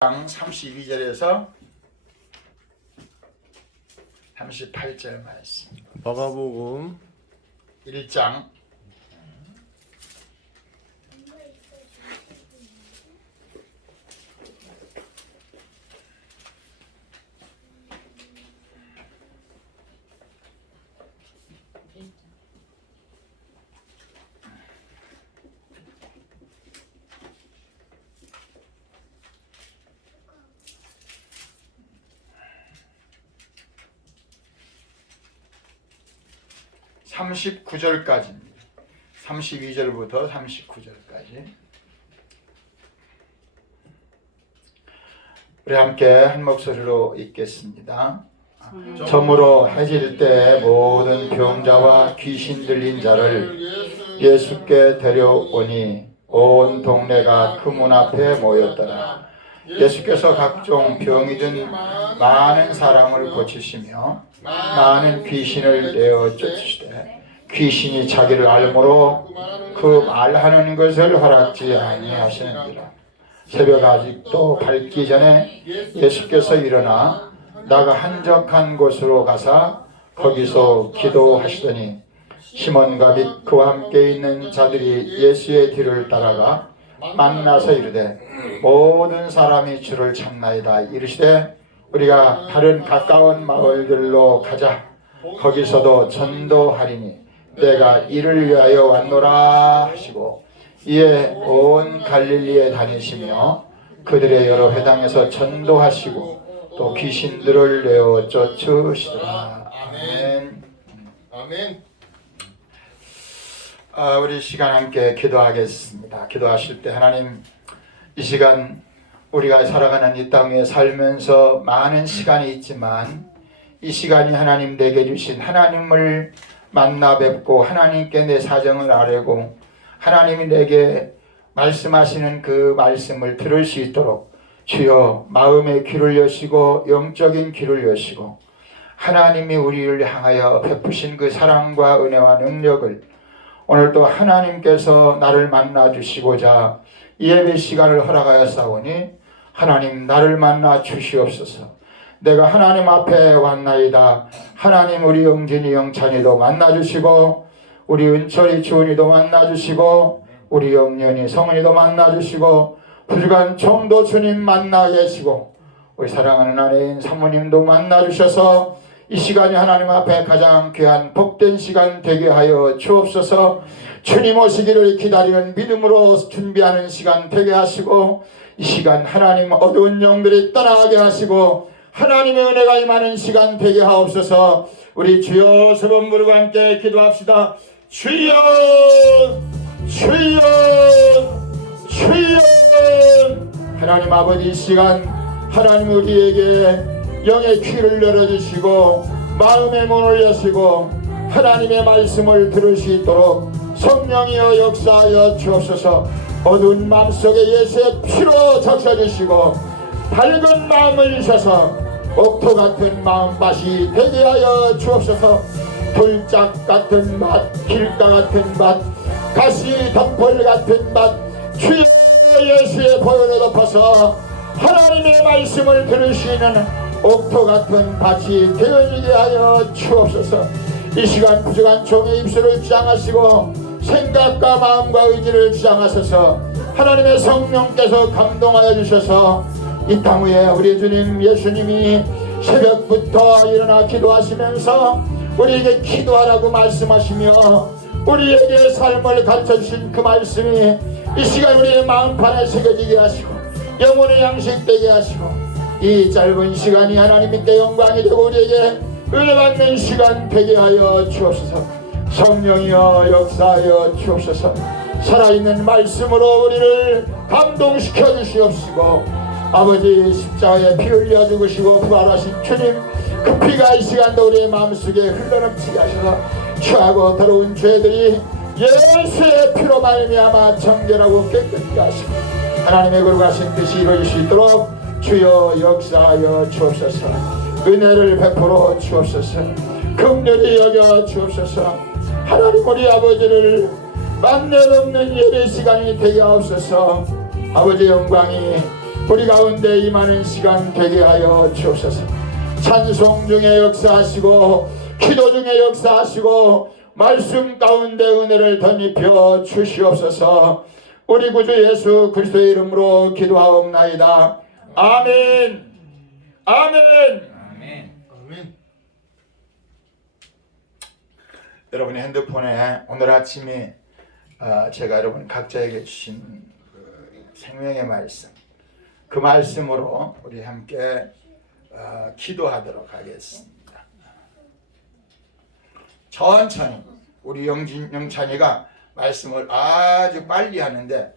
32절에서 38절 말씀. 마가복음 1장 39절까지입니다. 32절부터 39절까지. 우리 함께 한 목소리로 읽겠습니다. 저물어 해질 때 모든 병자와 귀신 들린 자를 예수께 데려오니 온 동네가 그 문 앞에 모였더라. 예수께서 각종 병이 든 많은 사람을 고치시며 많은 귀신을 내어 쫓으시되 귀신이 자기를 알므로 그 말하는 것을 허락지 아니하시느니라. 새벽 아직도 밝기 전에 예수께서 일어나 나가 한적한 곳으로 가사 거기서 기도하시더니 시몬과 및 그와 함께 있는 자들이 예수의 뒤를 따라가 만나서 이르되 모든 사람이 주를 찾나이다. 이르시되 우리가 다른 가까운 마을들로 가자. 거기서도 전도하리니 내가 이를 위하여 왔노라 하시고 이에 온 갈릴리에 다니시며 그들의 여러 회당에서 전도하시고 또 귀신들을 내어 쫓으시더라. 아멘. 아멘. 우리 시간 함께 기도하겠습니다. 기도하실 때 하나님, 이 시간 우리가 살아가는 이 땅에 살면서 많은 시간이 있지만 이 시간이 하나님 내게 주신 하나님을 만나 뵙고 하나님께 내 사정을 아뢰고 하나님이 내게 말씀하시는 그 말씀을 들을 수 있도록 주여 마음의 귀를 여시고 영적인 귀를 여시고 하나님이 우리를 향하여 베푸신 그 사랑과 은혜와 능력을 오늘도 하나님께서 나를 만나 주시고자 예배 시간을 허락하였사오니 하나님 나를 만나 주시옵소서. 내가 하나님 앞에 왔나이다. 하나님 우리 영진이 영찬이도 만나 주시고 우리 은철이 주은이도 만나 주시고 우리 영년이 성은이도 만나 주시고 부주간 총도 주님 만나 계시고 우리 사랑하는 아내인 사모님도 만나 주셔서 이 시간이 하나님 앞에 가장 귀한 복된 시간 되게 하여 주옵소서. 주님 오시기를 기다리는 믿음으로 준비하는 시간 되게 하시고 이 시간 하나님 어두운 영들이 떠나게 하시고 하나님의 은혜가 임하는 시간 되게 하옵소서. 우리 주여 서번 부르고 함께 기도합시다. 주여 주여 주여. 하나님 아버지, 이 시간 하나님 우리에게 영의 귀를 열어주시고 마음의 문을 여시고 하나님의 말씀을 들을 수 있도록 성령이여 역사하여 주옵소서. 어두운 마음속에 예수의 피로 적셔주시고 밝은 마음을 주셔서 옥토 같은 마음밭이 되게 하여 주옵소서. 돌짝 같은 밭, 길가 같은 밭, 가시 덤불 같은 밭, 주여 예수의 보혈을 덮어서 하나님의 말씀을 들을 수 있는 옥토 같은 밭이 되어지게 하여 주옵소서. 이 시간 부족한 종의 입술을 주장하시고 생각과 마음과 의지를 주장하셔서 하나님의 성령께서 감동하여 주셔서 이 땅 위에 우리 주님 예수님이 새벽부터 일어나 기도하시면서 우리에게 기도하라고 말씀하시며 우리에게 삶을 가르쳐주신 그 말씀이 이 시간 우리의 마음판에 새겨지게 하시고 영혼의 양식되게 하시고 이 짧은 시간이 하나님께 영광이 되고 우리에게 은혜 받는 시간 되게 하여 주옵소서. 성령이여 역사하여 주옵소서. 살아있는 말씀으로 우리를 감동시켜 주시옵시고 아버지 십자가에 피 흘려 죽으시고 부활하신 주님, 그 피가 이 시간도 우리의 마음속에 흘러넘치게 하셔서 취하고 더러운 죄들이 예수의 피로 말미암아 정결하고 깨끗하게 하시고 하나님의 거룩하신 뜻이 이루어질 수 있도록 주여 역사하여 주옵소서. 은혜를 베풀어 주옵소서. 긍휼히 여겨 주옵소서. 하나님 우리 아버지를 만내 없는 예배 시간이 되게 하옵소서. 아버지 영광이 우리 가운데 임하는 시간 되게 하여 주옵소서. 찬송 중에 역사하시고 기도 중에 역사하시고 말씀 가운데 은혜를 덧입혀 주시옵소서. 우리 구주 예수 그리스도의 이름으로 기도하옵나이다. 아멘. 아멘. 아멘. 여러분의 핸드폰에 오늘 아침에 제가 여러분 각자에게 주신 생명의 말씀, 그 말씀으로 우리 함께 기도하도록 하겠습니다. 천천히 우리 영찬이가 말씀을 아주 빨리 하는데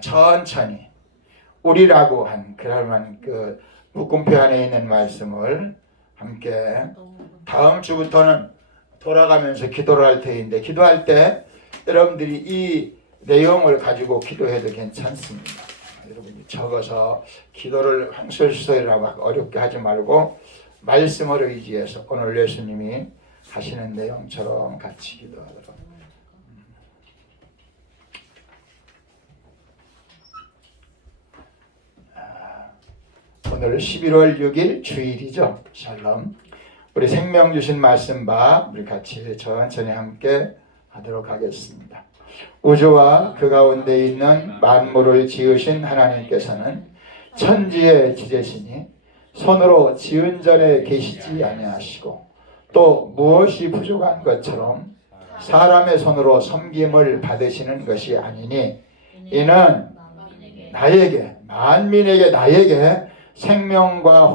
천천히 우리라고 한 그럴만한 그 묶음표 안에 있는 말씀을 함께 다음 주부터는 돌아가면서 기도를 할 터인데, 기도할 때 여러분들이 이 내용을 가지고 기도해도 괜찮습니다. 여러분이 적어서 기도를 황설수설이라고 어렵게 하지 말고 말씀을 의지해서 오늘 예수님이 하시는 내용처럼 같이 기도하도록. 오늘 11월 6일 주일이죠. 샬롬. 우리 생명 주신 말씀 봐 우리 같이 천천히 함께 하도록 하겠습니다. 우주와 그 가운데 있는 만물을 지으신 하나님께서는 천지의 지제시니 손으로 지은 전에 계시지 아니하시고 또 무엇이 부족한 것처럼 사람의 손으로 섬김을 받으시는 것이 아니니 이는 나에게 만민에게 나에게 생명과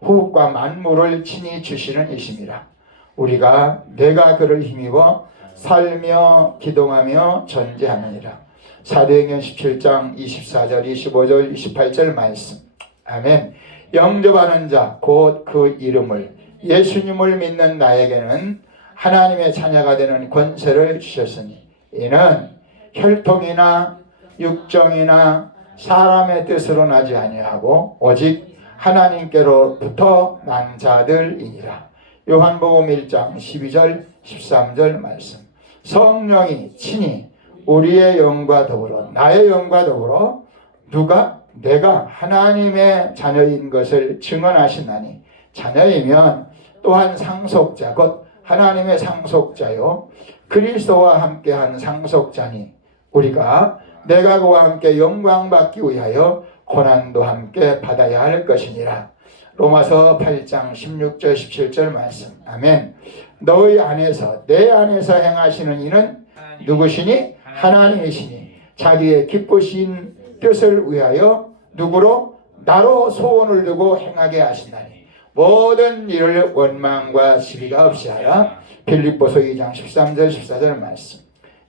호흡과 만물을 친히 주시는 이심이라. 우리가 내가 그를 힘입어 살며 기동하며 전제하느니라. 사도행전 17장 24절 25절 28절 말씀. 아멘. 영접하는 자 곧 그 이름을 예수님을 믿는 나에게는 하나님의 자녀가 되는 권세를 주셨으니 이는 혈통이나 육정이나 사람의 뜻으로 나지 아니하고 오직 하나님께로부터 난 자들이니라. 요한복음 1장 12절 13절 말씀. 성령이 친히 우리의 영과 더불어 나의 영과 더불어 누가 내가 하나님의 자녀인 것을 증언하시나니 자녀이면 또한 상속자 곧 하나님의 상속자요 그리스도와 함께한 상속자니 우리가 내가 그와 함께 영광 받기 위하여 고난도 함께 받아야 할 것이니라. 로마서 8장 16절 17절 말씀. 아멘. 너희 안에서 내 안에서 행하시는 이는 누구시니? 하나님이시니 자기의 기쁘신 뜻을 위하여 누구로? 나로 소원을 두고 행하게 하신다니 모든 일을 원망과 시비가 없이 하라. 빌립보서 2장 13절 14절 말씀.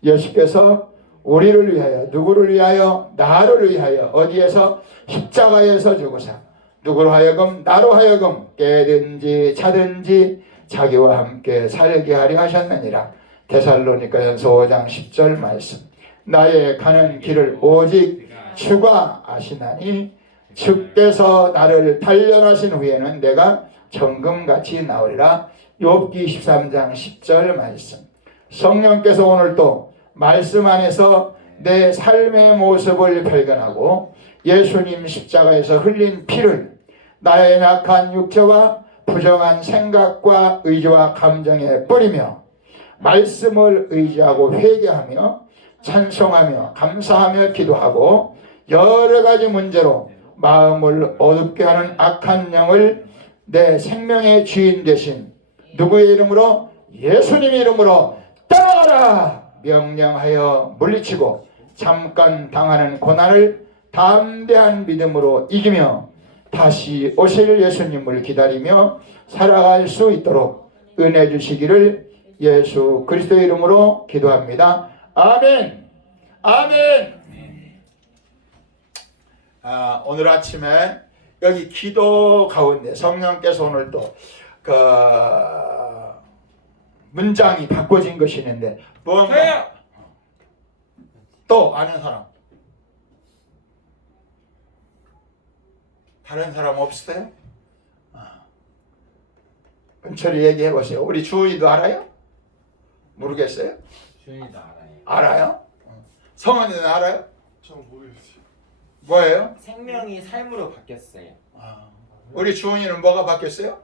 예수께서 우리를 위하여 누구를 위하여? 나를 위하여 어디에서? 십자가에서 죽으사 누구로 하여금? 나로 하여금 깨든지 차든지 자기와 함께 살게 하려 하셨느니라. 데살로니가전서 5장 10절 말씀. 나의 가는 길을 오직 주가 아시나니 주께서 나를 단련하신 후에는 내가 정금같이 나오리라. 욥기 13장 10절 말씀. 성령께서 오늘 또 말씀 안에서 내 삶의 모습을 발견하고 예수님 십자가에서 흘린 피를 나의 약한 육체와 부정한 생각과 의지와 감정에 뿌리며 말씀을 의지하고 회개하며 찬송하며 감사하며 기도하고 여러 가지 문제로 마음을 어둡게 하는 악한 영을 내 생명의 주인 되신 누구의 이름으로? 예수님의 이름으로 떠나가라 명령하여 물리치고 잠깐 당하는 고난을 담대한 믿음으로 이기며 다시 오실 예수님을 기다리며 살아갈 수 있도록 은혜 주시기를 예수 그리스도의 이름으로 기도합니다. 아멘. 아멘. 오늘 아침에 여기 기도 가운데 성령께서 오늘 또 그 문장이 바꿔진 것이 있는데 무언가 또 아는 사람 다른 사람 없어요? 은철이 얘기해 보세요. 우리 주희도 알아요? 모르겠어요? 주인이도 알아요. 알아요? 성원이는 알아요? 전 모르겠어요. 뭐예요? 생명이 삶으로 바뀌었어요. 우리 주은이는 뭐가 바뀌었어요?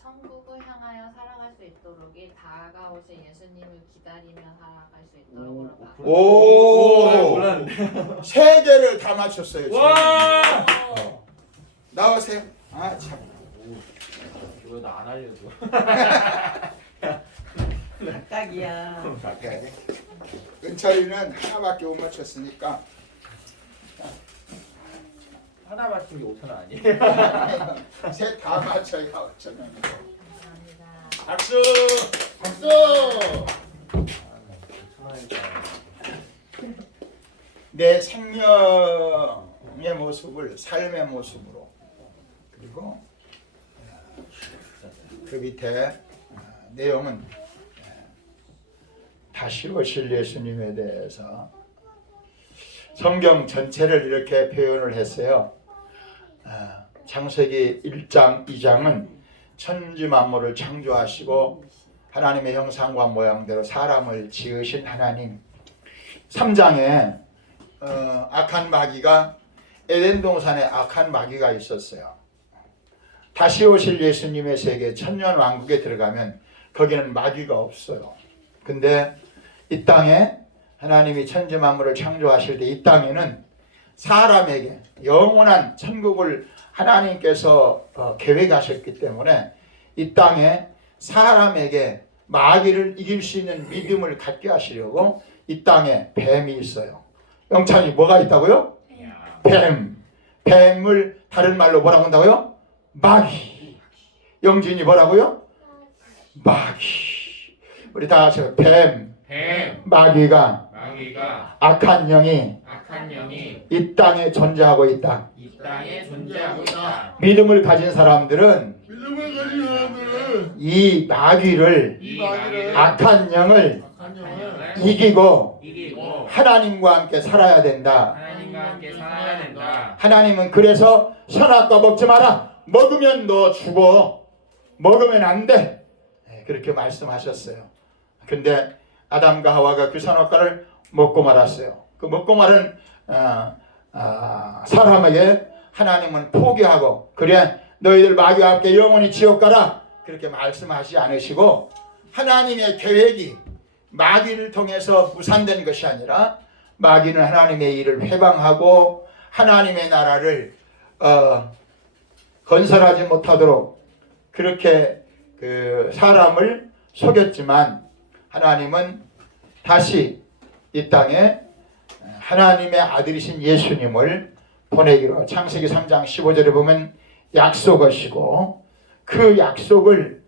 천국을 향하여 살아갈 수 있도록 다가오신 예수님을 기다리며 살아갈 수 있도록으로 바뀌었어요. 오, 몰랐는데. 세 개를 다 맞췄어요. 와! 나오세요. 아 참. 이거 나 안 알려줘. 딱이야. 네. 은철이는 하나밖에 못 맞췄으니까 하나 맞춘 게 5,000원 아니에요? 셋 다 맞춰야 5,000원이고. 감사합니다. 박수! 박수! 5,000원이니까. 내 생명의 모습을 삶의 모습으로, 그리고 그 밑에 내용은 다시 오실 예수님에 대해서 성경 전체를 이렇게 표현을 했어요. 창세기 1장, 2장은 천지 만물을 창조하시고 하나님의 형상과 모양대로 사람을 지으신 하나님. 3장에 악한 마귀가, 에덴 동산에 악한 마귀가 있었어요. 다시 오실 예수님의 세계 천년 왕국에 들어가면 거기는 마귀가 없어요. 근데 이 땅에 하나님이 천지 만물을 창조하실 때 이 땅에는 사람에게 영원한 천국을 하나님께서 계획하셨기 때문에 이 땅에 사람에게 마귀를 이길 수 있는 믿음을 갖게 하시려고 이 땅에 뱀이 있어요. 영찬이 뭐가 있다고요? 뱀. 뱀을 다른 말로 뭐라고 한다고요? 마귀. 영진이 뭐라고요? 마귀. 우리 다 같이 뱀. 마귀가 악한 영이 이 땅에 존재하고 있다. 믿음을 가진 사람들은 이 마귀를, 악한 영을 이기고 하나님과 함께 살아야 된다. 하나님은 그래서 선악과 먹지 마라. 먹으면 너 죽어. 먹으면 안 돼. 그렇게 말씀하셨어요. 근데 아담과 하와가 그 선악과를 먹고 말았어요. 그 먹고 말은 사람에게 하나님은 포기하고, 그래 너희들 마귀와 함께 영원히 지옥 가라, 그렇게 말씀하지 않으시고, 하나님의 계획이 마귀를 통해서 무산된 것이 아니라 마귀는 하나님의 일을 회방하고 하나님의 나라를 건설하지 못하도록 그렇게 그 사람을 속였지만, 하나님은 다시 이 땅에 하나님의 아들이신 예수님을 보내기로 창세기 3장 15절에 보면 약속하시고, 그 약속을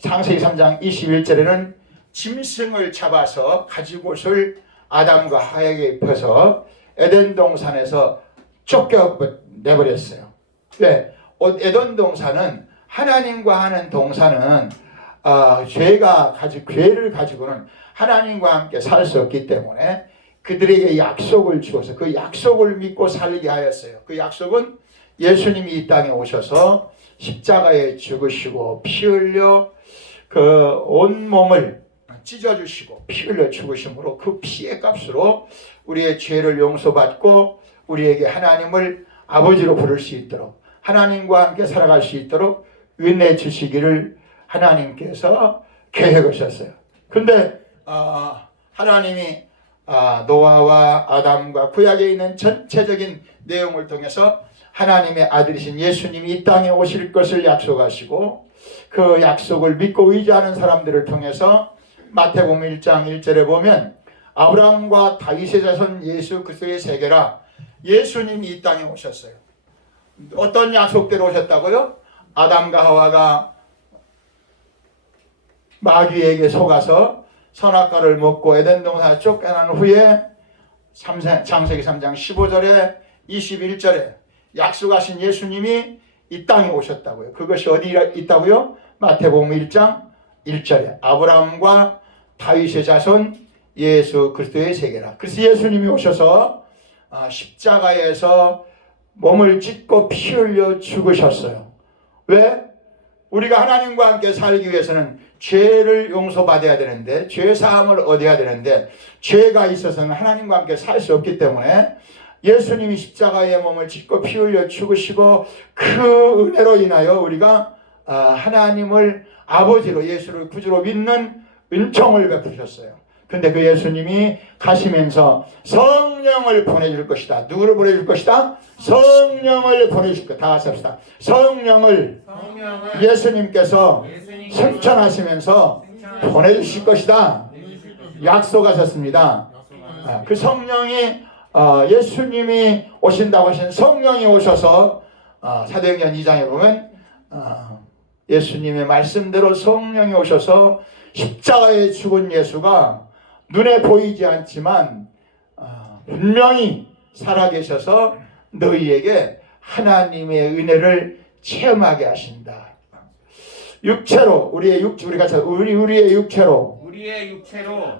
창세기 3장 21절에는 짐승을 잡아서 가지고설 아담과 하에게 입혀서 에덴 동산에서 쫓겨내버렸어요. 왜? 에덴 동산은 하나님과 하는 동산은 죄를 가지고는 하나님과 함께 살 수 없기 때문에 그들에게 약속을 주어서 그 약속을 믿고 살게 하였어요. 그 약속은 예수님이 이 땅에 오셔서 십자가에 죽으시고 피 흘려 그 온몸을 찢어주시고 피 흘려 죽으심으로 그 피의 값으로 우리의 죄를 용서받고 우리에게 하나님을 아버지로 부를 수 있도록, 하나님과 함께 살아갈 수 있도록 은혜 주시기를 하나님께서 계획하셨어요. 근데 하나님이 노아와 아담과 구약에 있는 전체적인 내용을 통해서 하나님의 아들이신 예수님이 이 땅에 오실 것을 약속하시고, 그 약속을 믿고 의지하는 사람들을 통해서 마태복음 1장 1절에 보면 아브라함과 다윗의 자손 예수 그리스도의 세계라, 예수님이 이 땅에 오셨어요. 어떤 약속대로 오셨다고요? 아담과 하와가 마귀에게 속아서 선악과를 먹고 에덴 동산에 쫓겨난 후에 창세기 3장 15절에 21절에 약속하신 예수님이 이 땅에 오셨다고요. 그것이 어디에 있다고요? 마태복음 1장 1절에 아브라함과 다윗의 자손 예수 그리스도의 세계라. 그래서 예수님이 오셔서 십자가에서 몸을 찢고 피 흘려 죽으셨어요. 왜? 우리가 하나님과 함께 살기 위해서는 죄를 용서받아야 되는데 죄 사함을 얻어야 되는데 죄가 있어서는 하나님과 함께 살 수 없기 때문에 예수님이 십자가의 몸을 짓고 피 흘려 죽으시고 그 은혜로 인하여 우리가 하나님을 아버지로 예수를 구주로 믿는 은총을 베푸셨어요. 근데 그 예수님이 가시면서 성령을 보내줄 것이다. 누구를 보내줄 것이다? 성령을 보내줄 것이다. 다 같이 합시다. 성령을 예수님께서 승천하시면서 보내주실 것이다. 약속하셨습니다. 그 성령이 예수님이 오신다고 하신 성령이 오셔서 사도행전 2장에 보면 예수님의 말씀대로 성령이 오셔서 십자가에 죽은 예수가 눈에 보이지 않지만 분명히 살아계셔서 너희에게 하나님의 은혜를 체험하게 하신다. 육체로 우리의 육체로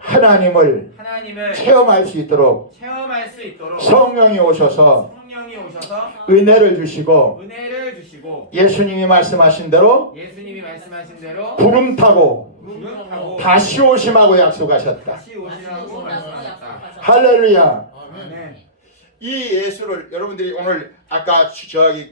하나님을 체험할 수 있도록 성령이 오셔서 은혜를 주시고 예수님이 말씀하신 대로 구름 타고 다시 오심하고 약속하셨다. 할렐루야. 이 예수를 여러분들이 오늘 아까 저기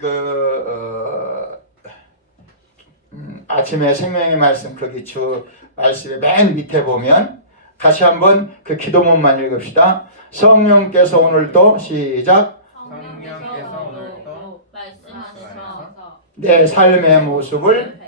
아침에 생명의 말씀 거기 주 말씀의 맨 밑에 보면 다시 한번 그 기도문만 읽읍시다. 성령께서 오늘도 시작. 성령께서 오늘도 말씀하셔서 내 삶의 모습을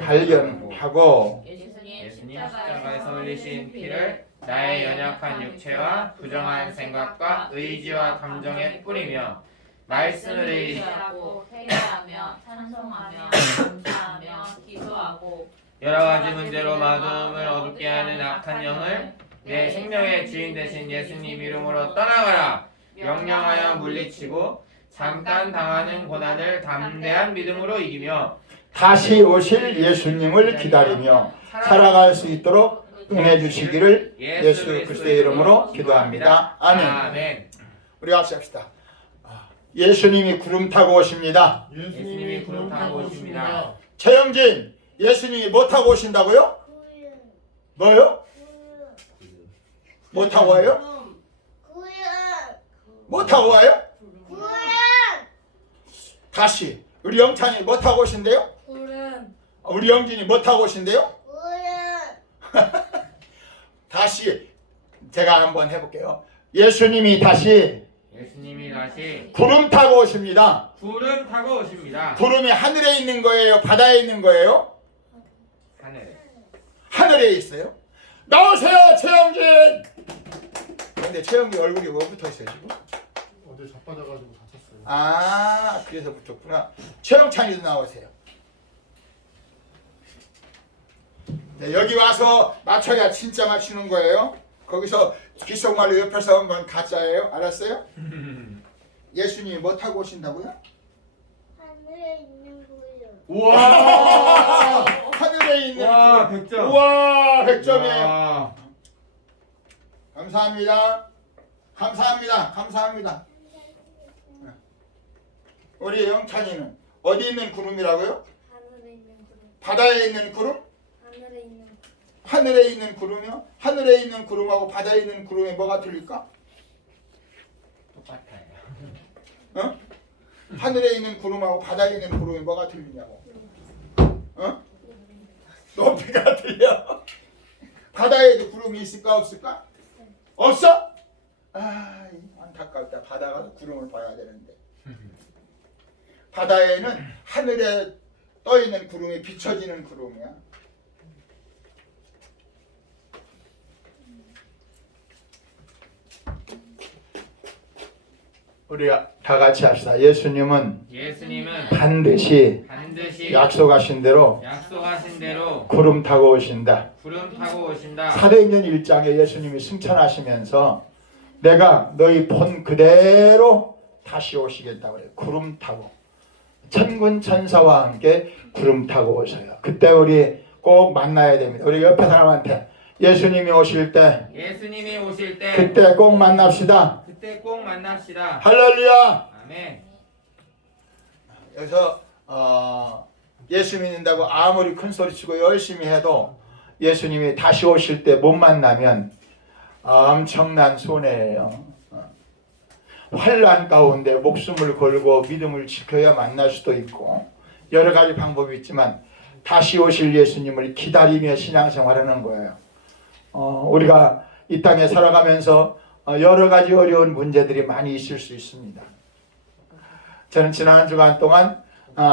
발견하고 예수님 십자가에서 흘리신 피를 나의 연약한 육체와 부정한 생각과 의지와 감정에 뿌리며 말씀을 의지하고 회개하며 찬송하며 감사하며 기도하고 여러 가지 문제로 마음을 어둡게 하는 악한 영을 내 생명의 주인 되신 예수님 이름으로 떠나가라. 명령하여 물리치고 잠깐 당하는 고난을 담대한 믿음으로 이기며 다시 오실 예수님을 기다리며 살아갈 수 있도록 은혜 주시기를 예수 그리스도의 이름으로 기도합니다. 아멘. 우리 같이 합시다. 예수님이 구름 타고 오십니다. 예수님이 구름 타고 오십니다. 최영진, 예수님이 뭐 타고 오신다고요? 뭐요? 뭐 타고 와요? 뭐 타고 와요? 다시 우리 영찬이 뭐 타고 오신대요? 우리 영진이 뭐 타고 오신대요? 다시 제가 한번 해볼게요. 예수님이 다시 구름 타고 오십니다. 구름이 하늘에 있는 거예요? 바다에 있는 거예요? 하늘에 있어요. 나오세요, 최영진. 근데 최영진 얼굴이 뭐 붙어 있어요 지금? 어제 자빠져가지고 다쳤어요. 아, 그래서 붙었구나. 최영찬이도 나오세요. 네, 여기 와서 맞춰야 진짜 맞추는 거예요. 거기서 귓속말로 옆에서 한 건 가짜예요. 알았어요? 예수님이 뭐 타고 오신다고요? 하늘에 있는 거요. 우와! 하늘에 있는 와, 구름. 100점. 우와, 100점이에요. 와. 감사합니다. 감사합니다. 감사합니다. 우리 영찬이는 어디 있는 구름이라고요? 하늘에 있는 구름. 바다에 있는 구름? 하늘에 있는 구름. 하늘에 있는 구름이요? 하늘에 있는 구름하고 바다에 있는 구름이 뭐가 틀릴까? 똑같아요. 어? 하늘에 있는 구름하고 바다에 있는 구름이 뭐가 틀리냐고. 어? 높이가 틀려. 바다에도 구름이 있을까 없을까? 없어? 아, 안타깝다. 바다 가서 구름을 봐야 되는데. 바다에는 하늘에 떠 있는 구름이 비춰지는 구름이야. 우리 다 같이 합시다. 예수님은 반드시 약속하신 대로 구름 타고 오신다. 사도행전 1장에 예수님이 승천하시면서 내가 너희 본 그대로 다시 오시겠다고 그래요. 구름 타고 천군 천사와 함께 구름 타고 오셔요. 그때 우리 꼭 만나야 됩니다. 우리 옆에 사람한테 예수님이 오실 때 그때 꼭 만납시다. 할렐루야. 아멘. 여기서 예수 믿는다고 아무리 큰 소리 치고 열심히 해도 예수님이 다시 오실 때 못 만나면 엄청난 손해예요. 환난 가운데 목숨을 걸고 믿음을 지켜야 만날 수도 있고 여러 가지 방법이 있지만 다시 오실 예수님을 기다리며 신앙생활하는 거예요. 우리가 이 땅에 살아가면서 여러 가지 어려운 문제들이 많이 있을 수 있습니다. 저는 지난 한 주간 동안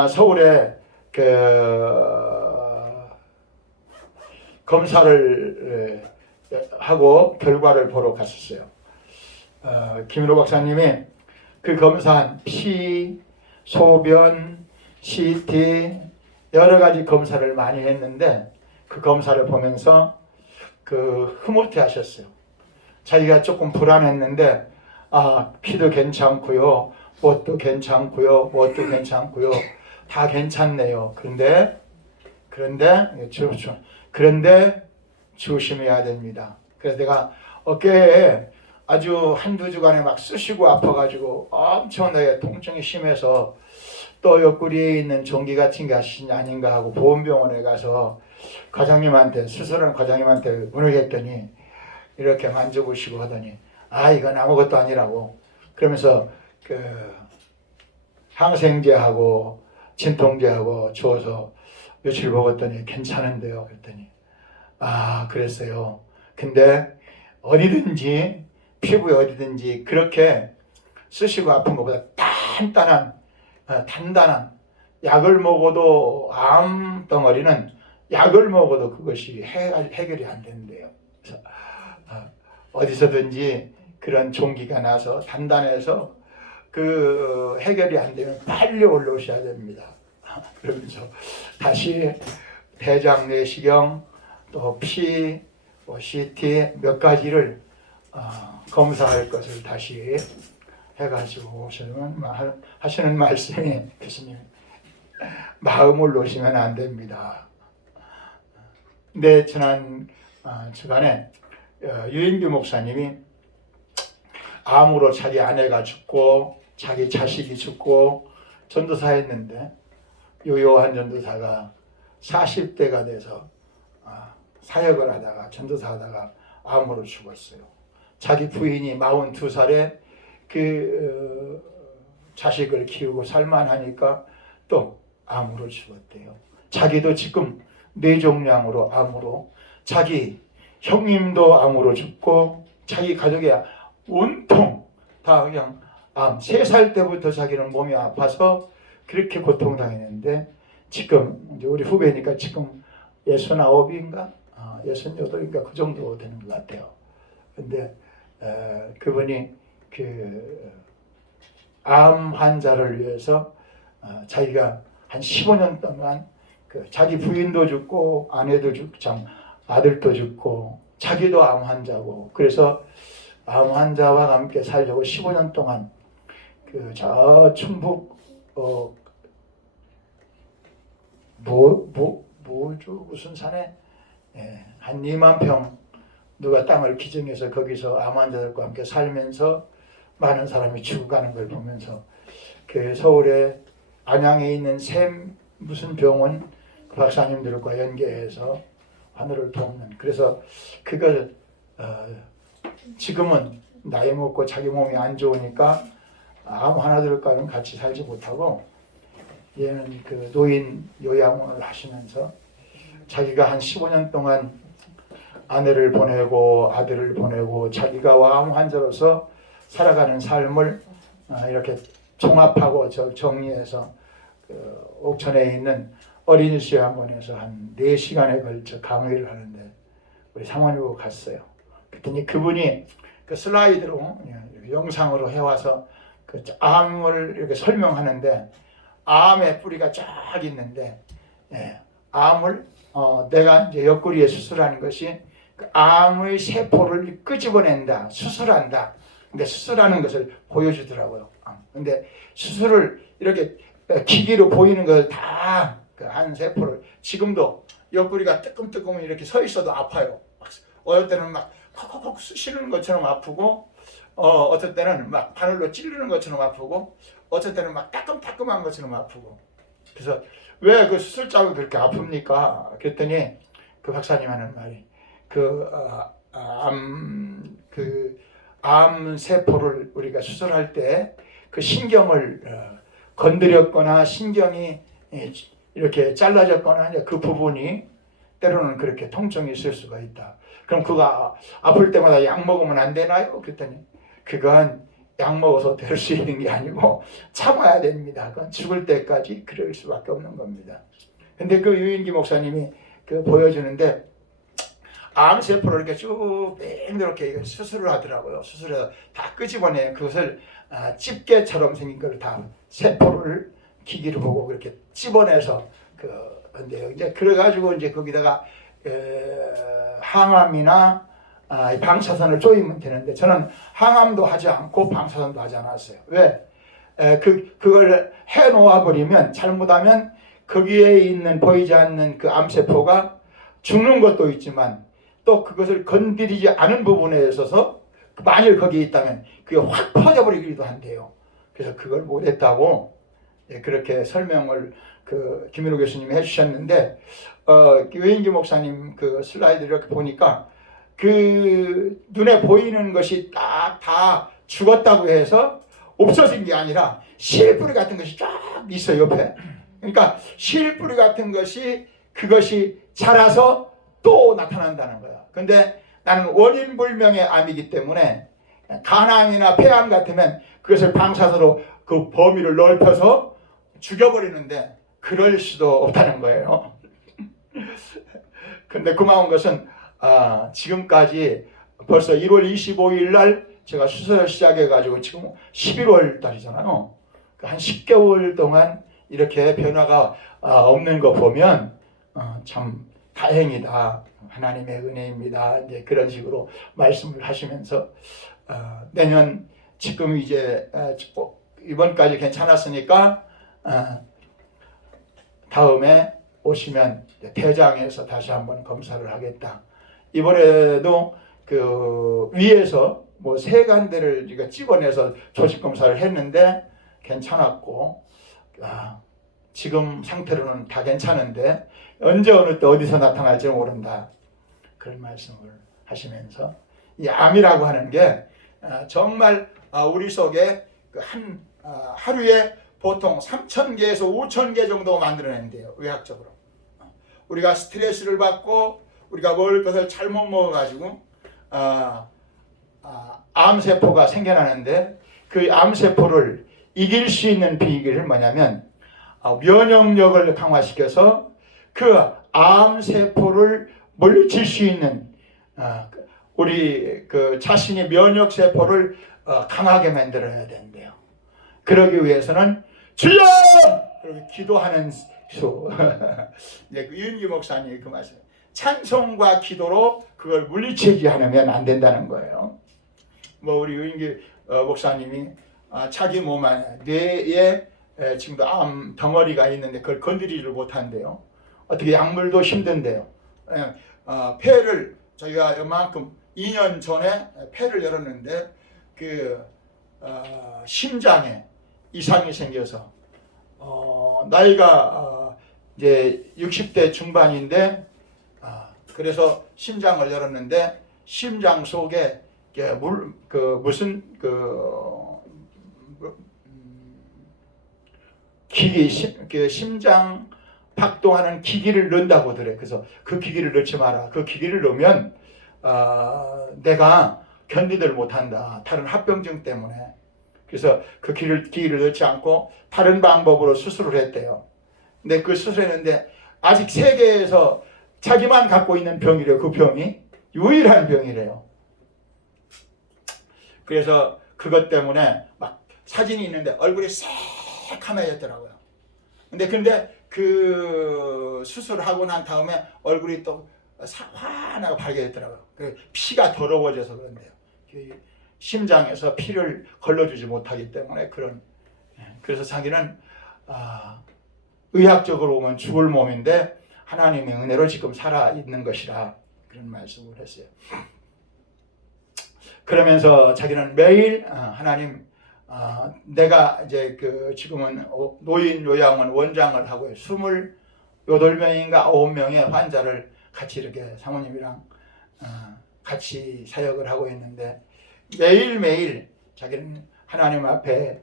서울에 검사를 하고 결과를 보러 갔었어요. 김일호 박사님이 그 검사한 피, 소변, CT 여러 가지 검사를 많이 했는데 그 검사를 보면서 흐뭇해 하셨어요. 자기가 조금 불안했는데 피도 괜찮고요, 뭣도 괜찮고요, 뭣도 괜찮고요, 다 괜찮네요. 그런데 조심해야 됩니다. 그래서 내가 어깨에 아주 한두 주간에 막 쑤시고 아파가지고 엄청나게 통증이 심해서 또 옆구리에 있는 종기 같은 것이 아닌가 하고 보험병원에 가서 과장님한테 수술한 과장님한테 문의했더니 이렇게 만져보시고 하더니 이건 아무것도 아니라고 그러면서 항생제하고 진통제하고 주어서 며칠 먹었더니 괜찮은데요. 그랬더니 그랬어요. 근데 어디든지 피부에 어디든지 그렇게 쑤시고 아픈 것보다 단단한 약을 먹어도 암 덩어리는 약을 먹어도 그것이 해결이 안 된대요. 그래서 어디서든지 그런 종기가 나서 단단해서 해결이 안 되면 빨리 올라오셔야 됩니다. 그러면서 다시 대장 내시경 또 피, CT 몇 가지를 검사할 것을 다시 해가지고 하시는 말씀이 교수님 마음을 놓으시면 안 됩니다. 근데 지난 주간에 유인규 목사님이 암으로 자기 아내가 죽고 자기 자식이 죽고 전도사했는데 요한 전도사가 40대가 돼서 사역을 하다가 전도사 하다가 암으로 죽었어요. 자기 부인이 42살에 자식을 키우고 살만하니까 또 암으로 죽었대요. 자기도 지금 뇌종양으로 암으로 자기 형님도 암으로 죽고 자기 가족이 온통 다 그냥 암. 3살 때부터 자기는 몸이 아파서 그렇게 고통당했는데 지금 이제 우리 후배니까 지금 69인가 68인가 그 정도 되는 것 같아요. 근데 그분이 암 환자를 위해서 자기가 한 15년 동안 자기 부인도 죽고 아내도 죽고 아들도 죽고 자기도 암 환자고 그래서 암 환자와 함께 살려고 15년 동안 저 충북 무슨 산에 한 2만 평 누가 땅을 기증해서 거기서 암 환자들과 함께 살면서 많은 사람이 죽어가는 걸 보면서 서울에 안양에 있는 샘 무슨 병원 그 박사님들과 연계해서 하늘을 돕는 그래서 그걸 지금은 나이 먹고 자기 몸이 안 좋으니까 암 환자들과는 같이 살지 못하고 얘는 노인 요양원을 하시면서 자기가 한 15년 동안 아내를 보내고 아들을 보내고 자기가 암 환자로서 살아가는 삶을 이렇게 종합하고 정리해서 옥천에 있는 어린이집 학원에서 한 4시간에 걸쳐 강의를 하는데 우리 사모님하고 갔어요. 그랬더니 그분이 슬라이드로 영상으로 해와서 암을 이렇게 설명하는데 암의 뿌리가 쫙 있는데 암을 내가 이제 옆구리에 수술하는 것이 암의 세포를 끄집어낸다, 수술한다. 근데 수술하는 것을 보여주더라고요. 근데 수술을 이렇게 기기로 보이는 걸 다 한 세포를 지금도 옆구리가 뜨끔뜨끔 이렇게 서 있어도 아파요. 어떨 때는 막 콕콕콕 쑤시는 것처럼 아프고 어떨 때는 막 바늘로 찌르는 것처럼 아프고 어떨 때는 막 따끔따끔한 것처럼 아프고 그래서 왜 수술 자국이 그렇게 아픕니까? 그랬더니 그 박사님 하는 말이 암 세포를 우리가 수술할 때 그 신경을 건드렸거나 신경이 이렇게 잘라졌거나 그 부분이 때로는 그렇게 통증이 있을 수가 있다. 그럼 그거 아플 때마다 약 먹으면 안 되나요? 그랬더니 그건 약 먹어서 될 수 있는 게 아니고 참아야 됩니다. 그건 죽을 때까지 그럴 수밖에 없는 겁니다. 근데 그 유인기 목사님이 보여주는데 암세포를 이렇게 쭉 이렇게 수술을 하더라고요. 수술해서 다 끄집어내요. 그것을 집게처럼 생긴 걸 다 세포를 기기를 보고 그렇게 찝어내서 근데요. 이제 그래가지고 이제 거기다가 항암이나 방사선을 쪼이면 되는데 저는 항암도 하지 않고 방사선도 하지 않았어요. 왜? 그걸 해 놓아 버리면 잘못하면 거기에 있는 보이지 않는 그 암세포가 죽는 것도 있지만 또 그것을 건드리지 않은 부분에 있어서 만일 거기에 있다면 그게 확 퍼져버리기도 한대요. 그래서 그걸 못했다고 그렇게 설명을 김일호 교수님이 해주셨는데 외인기 목사님 그 슬라이드를 이렇게 보니까 그 눈에 보이는 것이 딱 다 죽었다고 해서 없어진 게 아니라 실뿌리 같은 것이 쫙 있어요 옆에. 그러니까 실뿌리 같은 것이 그것이 자라서 또 나타난다는 거야. 근데 나는 원인 불명의 암이기 때문에 간암이나 폐암 같으면 그것을 방사선으로 그 범위를 넓혀서 죽여버리는데 그럴 수도 없다는 거예요. 근데 고마운 것은 지금까지 벌써 1월 25일 날 제가 수술을 시작해가지고 지금 11월 달이잖아요. 한 10개월 동안 이렇게 변화가 없는 거 보면 참 다행이다. 하나님의 은혜입니다. 이제 그런 식으로 말씀을 하시면서 내년 지금 이제 이번까지 괜찮았으니까 다음에 오시면 대장에서 다시 한번 검사를 하겠다. 이번에도 그 위에서 뭐 세간대를 우리가 집어내서 조직 검사를 했는데 괜찮았고 지금 상태로는 다 괜찮은데 언제 어느 때 어디서 나타날지 모른다. 그런 말씀을 하시면서 이 암이라고 하는 게 정말 우리 속에 하루에 보통 3,000개에서 5,000개 정도 만들어낸대요. 의학적으로. 우리가 스트레스를 받고 우리가 먹을 것을 잘못 먹어가지고 암세포가 생겨나는데 그 암세포를 이길 수 있는 비결이 뭐냐면 면역력을 강화시켜서 그 암세포를 물리칠 수 있는 우리 그 자신의 면역세포를 강하게 만들어야 된대요. 그러기 위해서는 주여! 그렇게 기도하는 수. 네, 유인기 목사님이 그 말씀. 찬송과 기도로 그걸 물리치지 않으면 안 된다는 거예요. 뭐 우리 유인기 목사님이 자기 몸 안에 뇌에 지금도 암 덩어리가 있는데 그걸 건드리지를 못한대요. 어떻게 약물도 힘든데요. 폐를 저희가 이만큼 2년 전에 폐를 열었는데 그 심장에 이상이 생겨서 나이가 이제 60대 중반인데 그래서 심장을 열었는데 심장 속에 무슨 기기 심장 박동하는 기기를 넣는다고 하더래. 그래서 그 기기를 넣지 마라. 그 기기를 넣으면 내가 견디들 못한다. 다른 합병증 때문에. 그래서 그 기기를 넣지 않고 다른 방법으로 수술을 했대요. 근데 그 수술했는데 아직 세계에서 자기만 갖고 있는 병이래요. 그 병이 유일한 병이래요. 그래서 그것 때문에 막 사진이 있는데 얼굴이 새카매졌더라고요. 근데 그 수술하고 난 다음에 얼굴이 또 환하고 밝아졌더라고요. 피가 더러워져서 그런데요. 심장에서 피를 걸러주지 못하기 때문에 그래서 자기는 의학적으로 보면 죽을 몸인데 하나님의 은혜로 지금 살아있는 것이라 그런 말씀을 했어요. 그러면서 자기는 매일 하나님 내가 이제 지금은 노인 요양원 원장을 하고 28명인가 9명의 환자를 같이 이렇게 사모님이랑 같이 사역을 하고 있는데 매일매일 자기는 하나님 앞에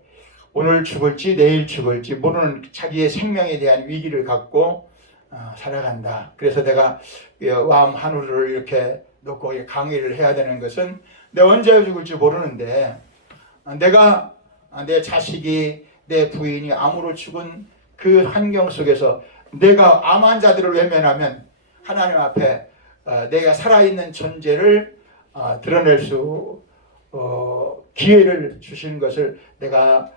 오늘 죽을지 내일 죽을지 모르는 자기의 생명에 대한 위기를 갖고 살아간다. 그래서 내가 왕 한우를 이렇게 놓고 강의를 해야 되는 것은 내가 언제 죽을지 모르는데 내가 내 자식이 내 부인이 암으로 죽은 그 환경 속에서 내가 암 환자들을 외면하면 하나님 앞에 내가 살아있는 존재를 드러낼 수 기회를 주신 것을 내가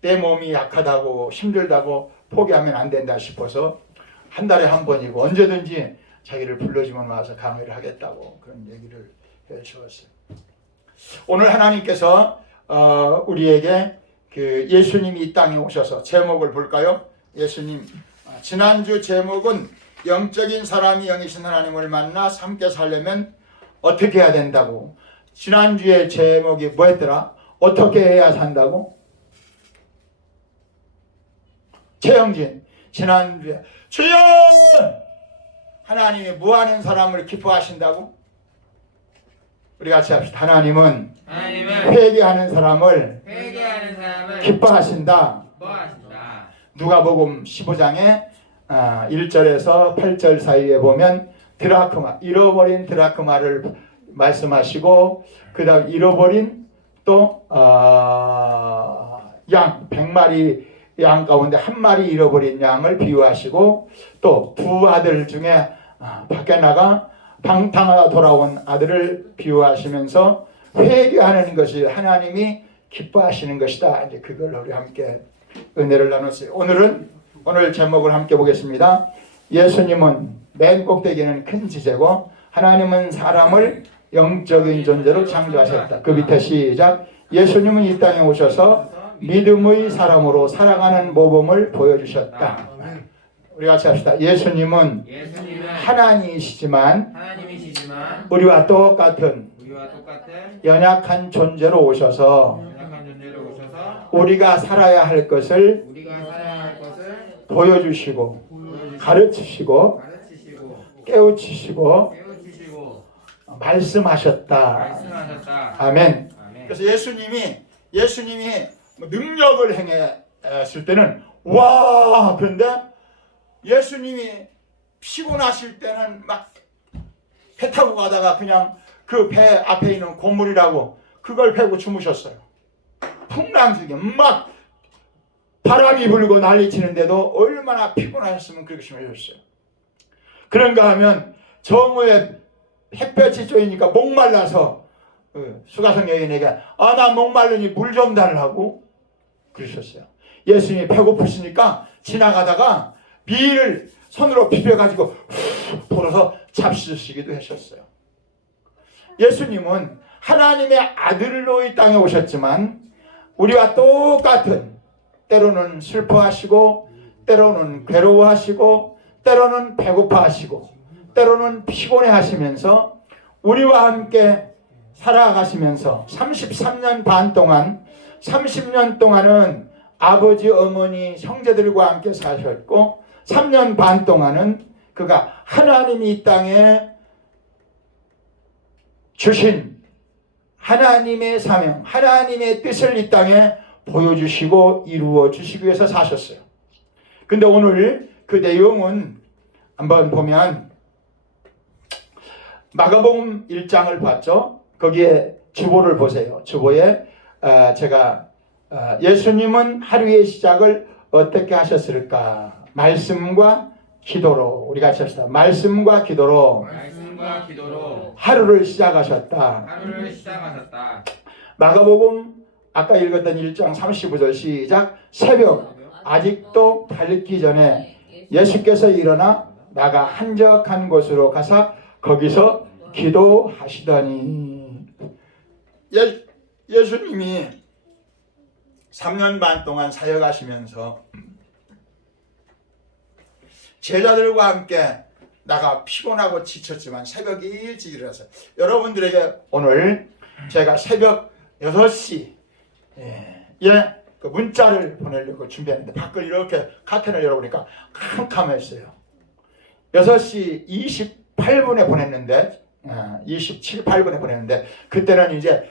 내 몸이 약하다고 힘들다고 포기하면 안 된다 싶어서 한 달에 한 번이고 언제든지 자기를 불러주면 와서 강의를 하겠다고 그런 얘기를 해주었어요. 오늘 하나님께서 우리에게 그 예수님이 이 땅에 오셔서 제목을 볼까요? 예수님 지난주 제목은 영적인 사람이 영이신 하나님을 만나 함께 살려면 어떻게 해야 된다고. 지난주에 제목이 뭐였더라? 어떻게 해야 산다고? 최영진 지난주에 주여 하나님이 뭐하는 사람을 기뻐하신다고? 우리 같이 합시다. 하나님은 회개하는 사람을 기뻐하신다. 누가복음 15장에 1절에서 8절 사이에 보면 드라크마, 잃어버린 드라크마를 말씀하시고 그 다음 잃어버린 또 양 100마리 양 가운데 한 마리 잃어버린 양을 비유하시고 또 두 아들 중에 밖에 나가 방탕하다 돌아온 아들을 비유하시면서 회개하는 것이 하나님이 기뻐하시는 것이다. 이제 그걸 우리 함께 은혜를 나눴어요. 오늘 제목을 함께 보겠습니다. 예수님은 맨 꼭대기는 큰 지제고 하나님은 사람을 영적인 존재로 창조하셨다. 그 밑에 시작. 예수님은 이 땅에 오셔서 믿음의 사람으로 살아가는 모범을 보여주셨다. 우리 같이 합시다. 예수님은 하나님이시지만 우리와 똑같은 연약한 존재로 오셔서 우리가 살아야 할 것을 보여주시고 가르치시고 깨우치시고 말씀하셨다. 아멘. 그래서 예수님이 능력을 행했을 때는 와, 그런데 예수님이 피곤하실 때는 막 배 타고 가다가 그냥 그 배 앞에 있는 고물이라고 그걸 베고 주무셨어요. 풍랑중에 막 바람이 불고 난리치는데도 얼마나 피곤하셨으면 그렇게 주무셨어요. 그런가 하면 정오에 햇볕이 쬐니까 목말라서 수가성 여인에게 나 목말르니 물 좀 달라고 그러셨어요. 예수님이 배고프시니까 지나가다가 밀을 손으로 비벼가지고 후 불어서 잡수시기도 하셨어요. 예수님은 하나님의 아들로 이 땅에 오셨지만 우리와 똑같은 때로는 슬퍼하시고 때로는 괴로워하시고 때로는 배고파하시고 때로는 피곤해하시면서 우리와 함께 살아가시면서 33년 반 동안 30년 동안은 아버지 어머니 형제들과 함께 사셨고 3년 반 동안은 그가 하나님이 이 땅에 주신 하나님의 사명 하나님의 뜻을 이 땅에 보여주시고 이루어 주시기 위해서 사셨어요. 근데 오늘 그 내용은 한번 보면 마가복음 1장을 봤죠. 거기에 주보를 보세요. 주보에 제가 예수님은 하루의 시작을 어떻게 하셨을까? 말씀과 기도로 우리 같이 합시다. 말씀과 기도로 하루를 시작하셨다. 마가복음 아까 읽었던 1장 35절 시작. 새벽 아직도 밝기 전에 예수께서 일어나 나가 한적한 곳으로 가사 거기서 기도하시더니 예수님이 3년 반 동안 사역하시면서 제자들과 함께 나가 피곤하고 지쳤지만 새벽에 일찍 일어나서 여러분들에게 오늘 제가 새벽 6시에 그 문자를 보내려고 준비했는데 밖을 이렇게 카텐을 열어보니까 캄캄했어요. 6시 28분에 보냈는데 27, 8분에 보냈는데 그때는 이제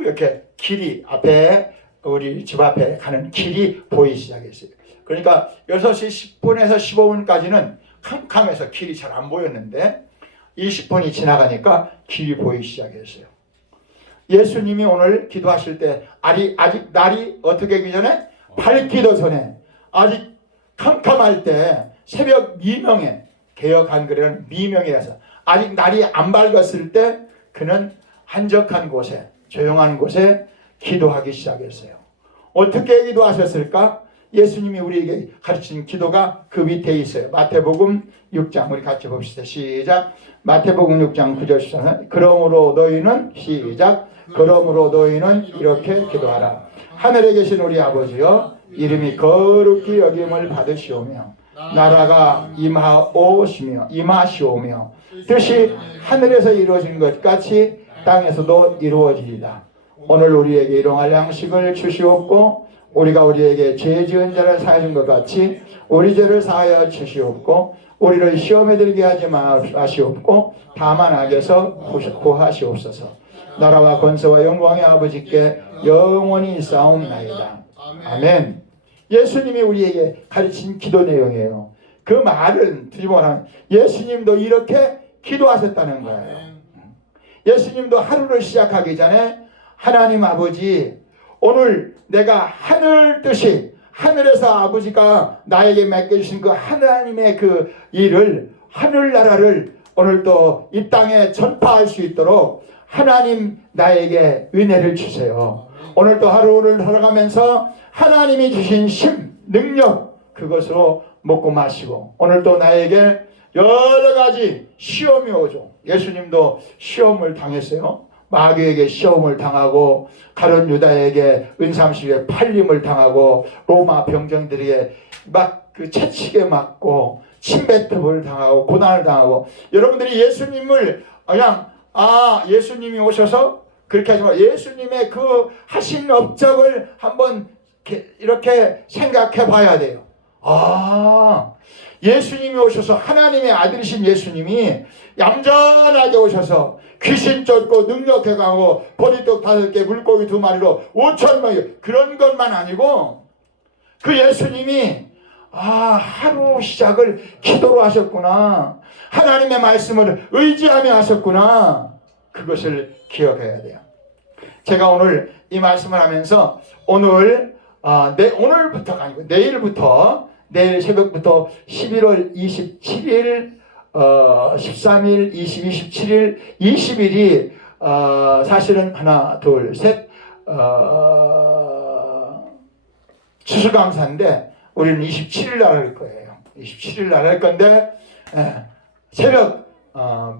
이렇게 길이 앞에 우리 집 앞에 가는 길이 보이기 시작했어요. 그러니까 6시 10분에서 15분까지는 캄캄해서 길이 잘 안 보였는데 20분이 지나가니까 길이 보이기 시작했어요. 예수님이 오늘 기도하실 때 아직 날이 어떻게 하기 전에 밝기도 전에 아직 캄캄할 때 새벽 미명에 개역 한글에는 미명이라서 아직 날이 안 밝았을 때 그는 한적한 곳에 조용한 곳에 기도하기 시작했어요. 어떻게 기도하셨을까? 예수님이 우리에게 가르친 기도가 그 밑에 있어요. 마태복음 6장 우리 같이 봅시다. 시작. 마태복음 6장 9절 14절. 그러므로 너희는 시작. 그러므로 너희는 이렇게 기도하라. 하늘에 계신 우리 아버지여 이름이 거룩히 여김을 받으시오며 나라가 임하시오며 뜻이 하늘에서 이루어진 것 같이 땅에서도 이루어지리다. 오늘 우리에게 일용할 양식을 주시옵고 우리가 우리에게 죄 지은 자를 사하여 준 것 같이 우리 죄를 사하여 주시옵고 우리를 시험에 들게 하지 마시옵고 다만 악에서 구하시옵소서. 나라와 권세와 영광의 아버지께 영원히 있사옵나이다. 아멘. 예수님이 우리에게 가르친 기도 내용이에요. 그 말은 뒤집어보면 예수님도 이렇게 기도하셨다는 거예요. 예수님도 하루를 시작하기 전에 하나님 아버지 오늘 내가 하늘 뜻이 하늘에서 아버지가 나에게 맡겨주신 그 하나님의 그 일을 하늘나라를 오늘 또 이 땅에 전파할 수 있도록 하나님 나에게 은혜를 주세요. 오늘 또 하루를 살아가면서 하나님이 주신 힘, 능력 그것으로 먹고 마시고 오늘 또 나에게 여러 가지 시험이 오죠. 예수님도 시험을 당했어요. 마귀에게 시험을 당하고 가룟 유다에게 은삼십에 팔림을 당하고 로마 병정들에게 막 그 채찍에 맞고 침뱉음을 당하고 고난을 당하고 여러분들이 예수님을 그냥 예수님이 오셔서 그렇게 하지 말고 예수님의 그 하신 업적을 한번 이렇게 생각해 봐야 돼요. 예수님이 오셔서 하나님의 아들이신 예수님이 얌전하게 오셔서 귀신 쫓고 능력해 가고 보리떡 5개 물고기 2마리로 5,000명이 그런 것만 아니고 그 예수님이 하루 시작을 기도로 하셨구나. 하나님의 말씀을 의지하며 하셨구나. 그것을 기억해야 돼요. 제가 오늘 이 말씀을 하면서 오늘부터가 아니고 내일 새벽부터 11월 27일 13일, 27일, 20일이 사실은 하나, 둘, 셋 추수감사인데 우리는 27일 날 할 거예요. 27일 날 할 건데 새벽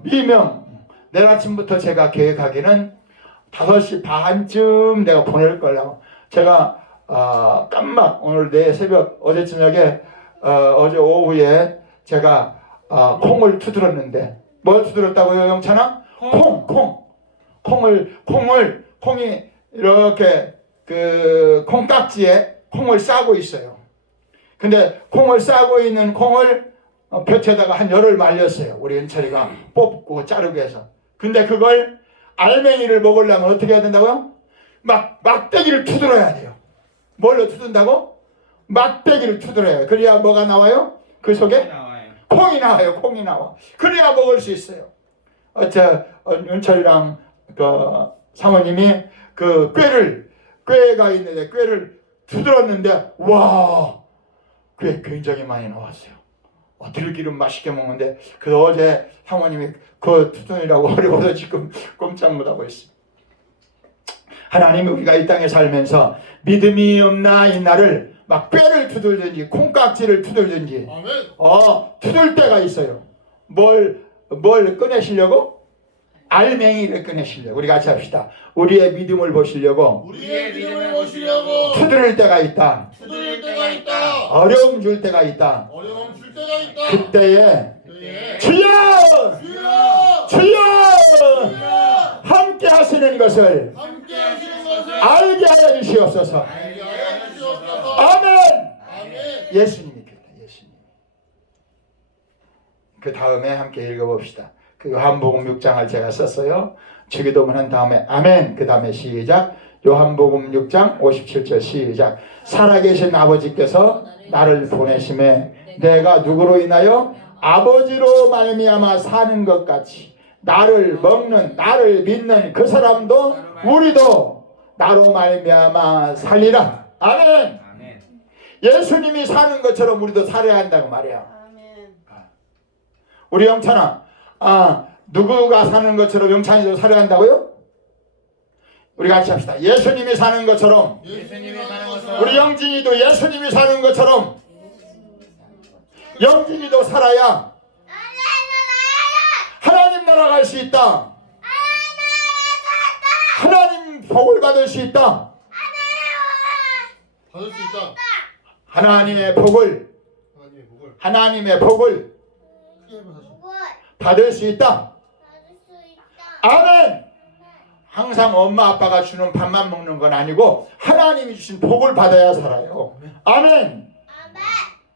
미명 내일 아침부터 제가 계획하기는 5시 반쯤 내가 보낼 거라고 제가 깜막 오늘 내일 새벽 어제 저녁에 어제 오후에 제가 콩을 투들었는데 뭘 투들었다고요, 영찬아? 콩이 이렇게 그 콩깍지에 콩을 싸고 있어요. 근데 콩을 싸고 있는 콩을 볕에다가 한 열흘 말렸어요. 우리 은철이가 뽑고 자르고 해서. 근데 그걸 알맹이를 먹으려면 어떻게 해야 된다고요? 막대기를 투들어야 돼요. 뭘로 투든다고? 막대기를 투들어야. 그래야 뭐가 나와요? 그 속에? 콩이 나와요. 콩이 나와. 그래야 먹을 수 있어요. 은철이랑 그 사모님이 그 꾀가 있는데 꾀를 투들었는데 와, 꽤 굉장히 많이 나왔어요. 들기름 맛있게 먹는데 그 어제 사모님이 그 투둥이라고 어려워서 지금 꼼짝 못하고 있어요. 하나님이 우리가 이 땅에 살면서 믿음이 없나 이 날을 막 꾀를 투들든지 콩깍지를 투들든지 투들 때가 있어요. 뭘 꺼내시려고? 알맹이를 꺼내시려고. 우리 같이 합시다. 우리의 믿음을 보시려고 투들을 때가 있다. 어려움 줄 때가 있다. 그때에 주여 함께 하시는 것을 알게 하여 주시옵소서. 아멘. 예수님이 그랬다. 예수님. 그 다음에 함께 읽어봅시다. 그 요한복음 6장을 제가 썼어요. 주기도문 한 다음에 아멘. 그 다음에 시작. 요한복음 6장 57절 시작. 살아계신 아버지께서 나를 보내심에 내가 누구로 인하여 아버지로 말미암아 사는 것 같이 나를 먹는 나를 믿는 그 사람도 우리도 나로 말미암아 살리라. 아멘. 아멘. 예수님이 사는 것처럼 우리도 살아야 한다고 말이야. 아멘. 우리 영찬아, 누구가 사는 것처럼 영찬이도 살아야 한다고요? 우리 같이 합시다. 예수님이 사는 것처럼 예수님이 사는 것처럼 우리 영진이도 예수님이 사는 것처럼 영진이도 살아야 하나님 나라 갈 수 있다. 하나님 복을 받을 수 있다. 받을 수 있다. 하나님의 복을 하나님의 복을 하나님의 복을 크게 해봐 다시. 받을 수 있다. 받을 수 있다. 아멘. 항상 엄마 아빠가 주는 밥만 먹는 건 아니고 하나님이 주신 복을 받아야 살아요. 아멘. 아멘.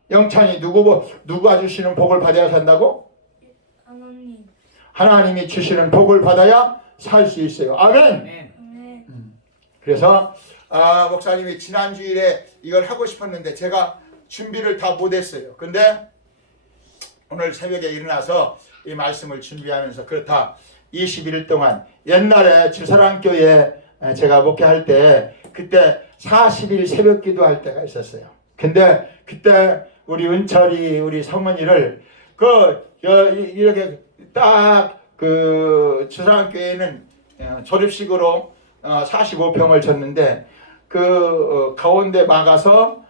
영찬이 누가 주시는 복을 받아야 산다고? 하나님. 하나님이 주시는 복을 받아야 살 수 있어요. 아멘. 아멘. 아멘. 그래서 목사님이 지난 주일에 이걸 하고 싶었는데 제가 준비를 다 못했어요. 근데 오늘 새벽에 일어나서 이 말씀을 준비하면서 그렇다. 21일 동안 옛날에 주사랑교회 제가 목회할 때 그때 40일 새벽 기도할 때가 있었어요. 근데 그때 우리 은철이 우리 성은이를 이렇게 딱 그 주사랑교회는 조립식으로 45평을 줬는데 그 가운데 막아서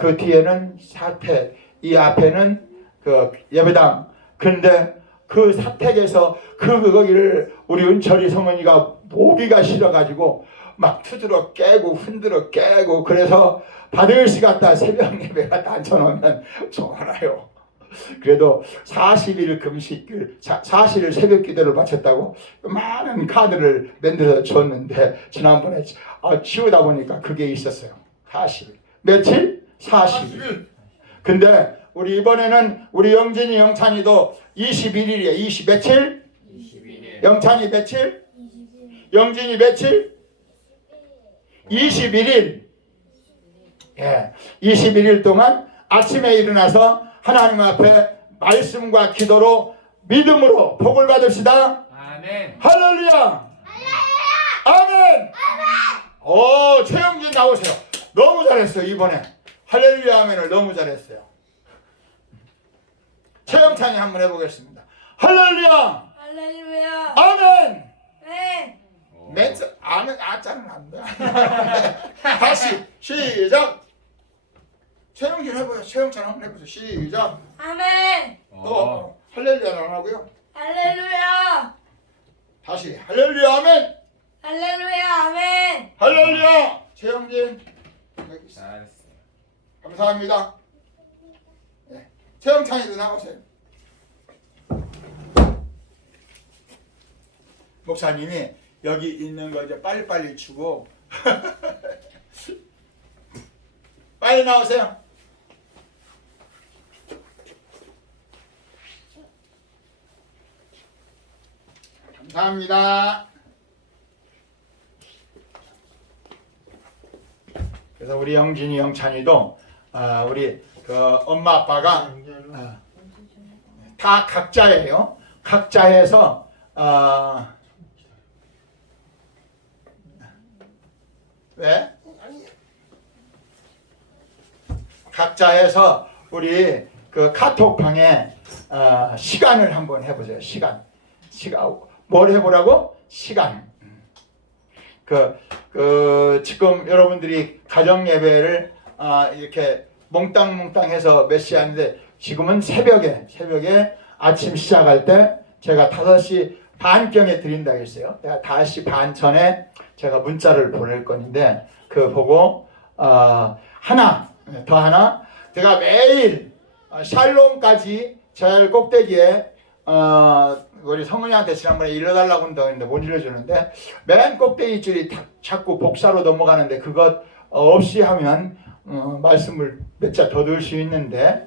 그 뒤에는 사택, 이 앞에는 그 예배당. 근데 그 사택에서 거기를 우리 은철이 성은이가 모기가 싫어가지고 막 투들어 깨고 흔들어 깨고 그래서 바들씨 갔다 새벽 예배 갖다 앉혀놓으면 좋아요. 그래도 40일 금식 40일 새벽 기도를 바쳤다고 많은 카드를 만들어 줬는데 지난번에 치우다 보니까 그게 있었어요. 40일 며칠? 40일. 근데 우리 이번에는 우리 영진이 영찬이도 21일이에요. 20 며칠? 21일. 영찬이 며칠? 20일. 영진이 며칠? 21일. 예, 21일 동안 아침에 일어나서 하나님 앞에 말씀과 기도로 믿음으로 복을 받읍시다. 아멘. 할렐루야. 아멘. 오, 최영진 나오세요. 너무 잘했어요 이번에. 할렐루야 아멘을 너무 잘했어요. 최영찬이 한번 해보겠습니다. 할렐루야. 할렐루야. 아멘. 네. 멘트 아멘 아짜는 안 돼. 다시 시작. 최영진 해보세요. 최영찬 한번 해보세요. 시작. 아멘. 또 할렐루야는 안 하고요. 할렐루야. 다시 할렐루야 아멘. 할렐루야. 아멘. 할렐루야. 최영진 여기 있어요. 잘했어요. 감사합니다. 네. 최영찬이도 나오세요. 목사님이 여기 있는 거 이제 빨리빨리 주고 빨리 나오세요. 감사합니다. 그래서 우리 영진이 영찬이도 우리 그 엄마 아빠가 다 각자예요. 각자해서 왜? 각자해서 우리 그 카톡방에 시간을 한번 해보세요. 시간 뭘 해보라고? 시간. 지금 여러분들이 가정 예배를 이렇게 몽땅몽땅해서 몇 시 하는데 지금은 새벽에 아침 시작할 때 제가 5시 반경에 드린다 했어요. 내가 5시 반 전에 제가 문자를 보낼 건데 그 보고 하나 제가 매일 샬롬까지 제일 꼭대기에 우리 성은이한테 지난번에 일러달라고 한다고 했는데 못 일러주는데 맨 꼭대기 줄이 자꾸 복사로 넘어가는데 그것 없이 하면 말씀을 몇 자 더 넣을 수 있는데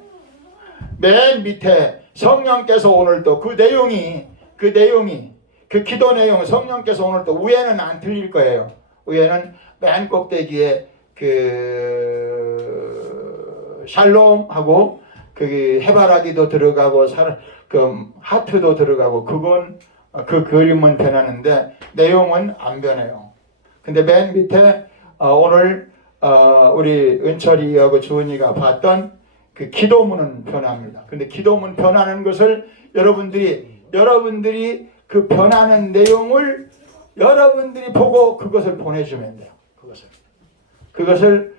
맨 밑에 성령께서 오늘 또 그 내용이 그 기도 내용 성령께서 오늘 또 위에는 안 틀릴 거예요. 위에는 맨 꼭대기에 그 샬롬하고 그 해바라기도 들어가고 그 하트도 들어가고 그건 그 그림은 변하는데 내용은 안 변해요. 근데 맨 밑에 오늘 우리 은철이하고 주은이가 봤던 그 기도문은 변합니다. 근데 기도문 변하는 것을 여러분들이 그 변하는 내용을 여러분들이 보고 그것을 보내주면 돼요. 그것을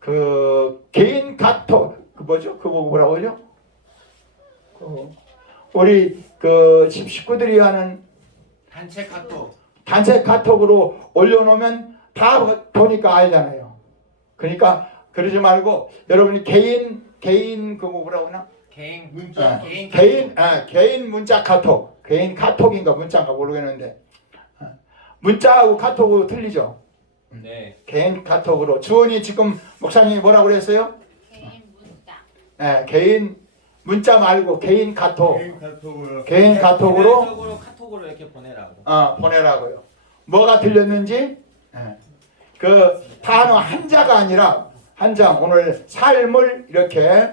그 개인 카톡 그 뭐죠? 그거 뭐라고 하죠? 우리 그 식구들이 하는 단체 카톡으로 올려놓으면 다 보니까 알잖아요. 그러니까 그러지 말고 여러분이 개인 그거 뭐라고 하나? 개인 문자. 개인 문자 카톡. 개인 카톡인가 문자인가 모르겠는데 문자하고 카톡으로 틀리죠. 네. 개인 카톡으로. 주원이 지금 목사님이 뭐라고 그랬어요? 개인 문자. 네, 개인 문자 말고 개인 카톡. 개인 개별적으로 카톡으로 카톡으로 이렇게 보내라고. 보내라고요. 뭐가 틀렸는지 그 단어 한자가 아니라 한 장 오늘 삶을 이렇게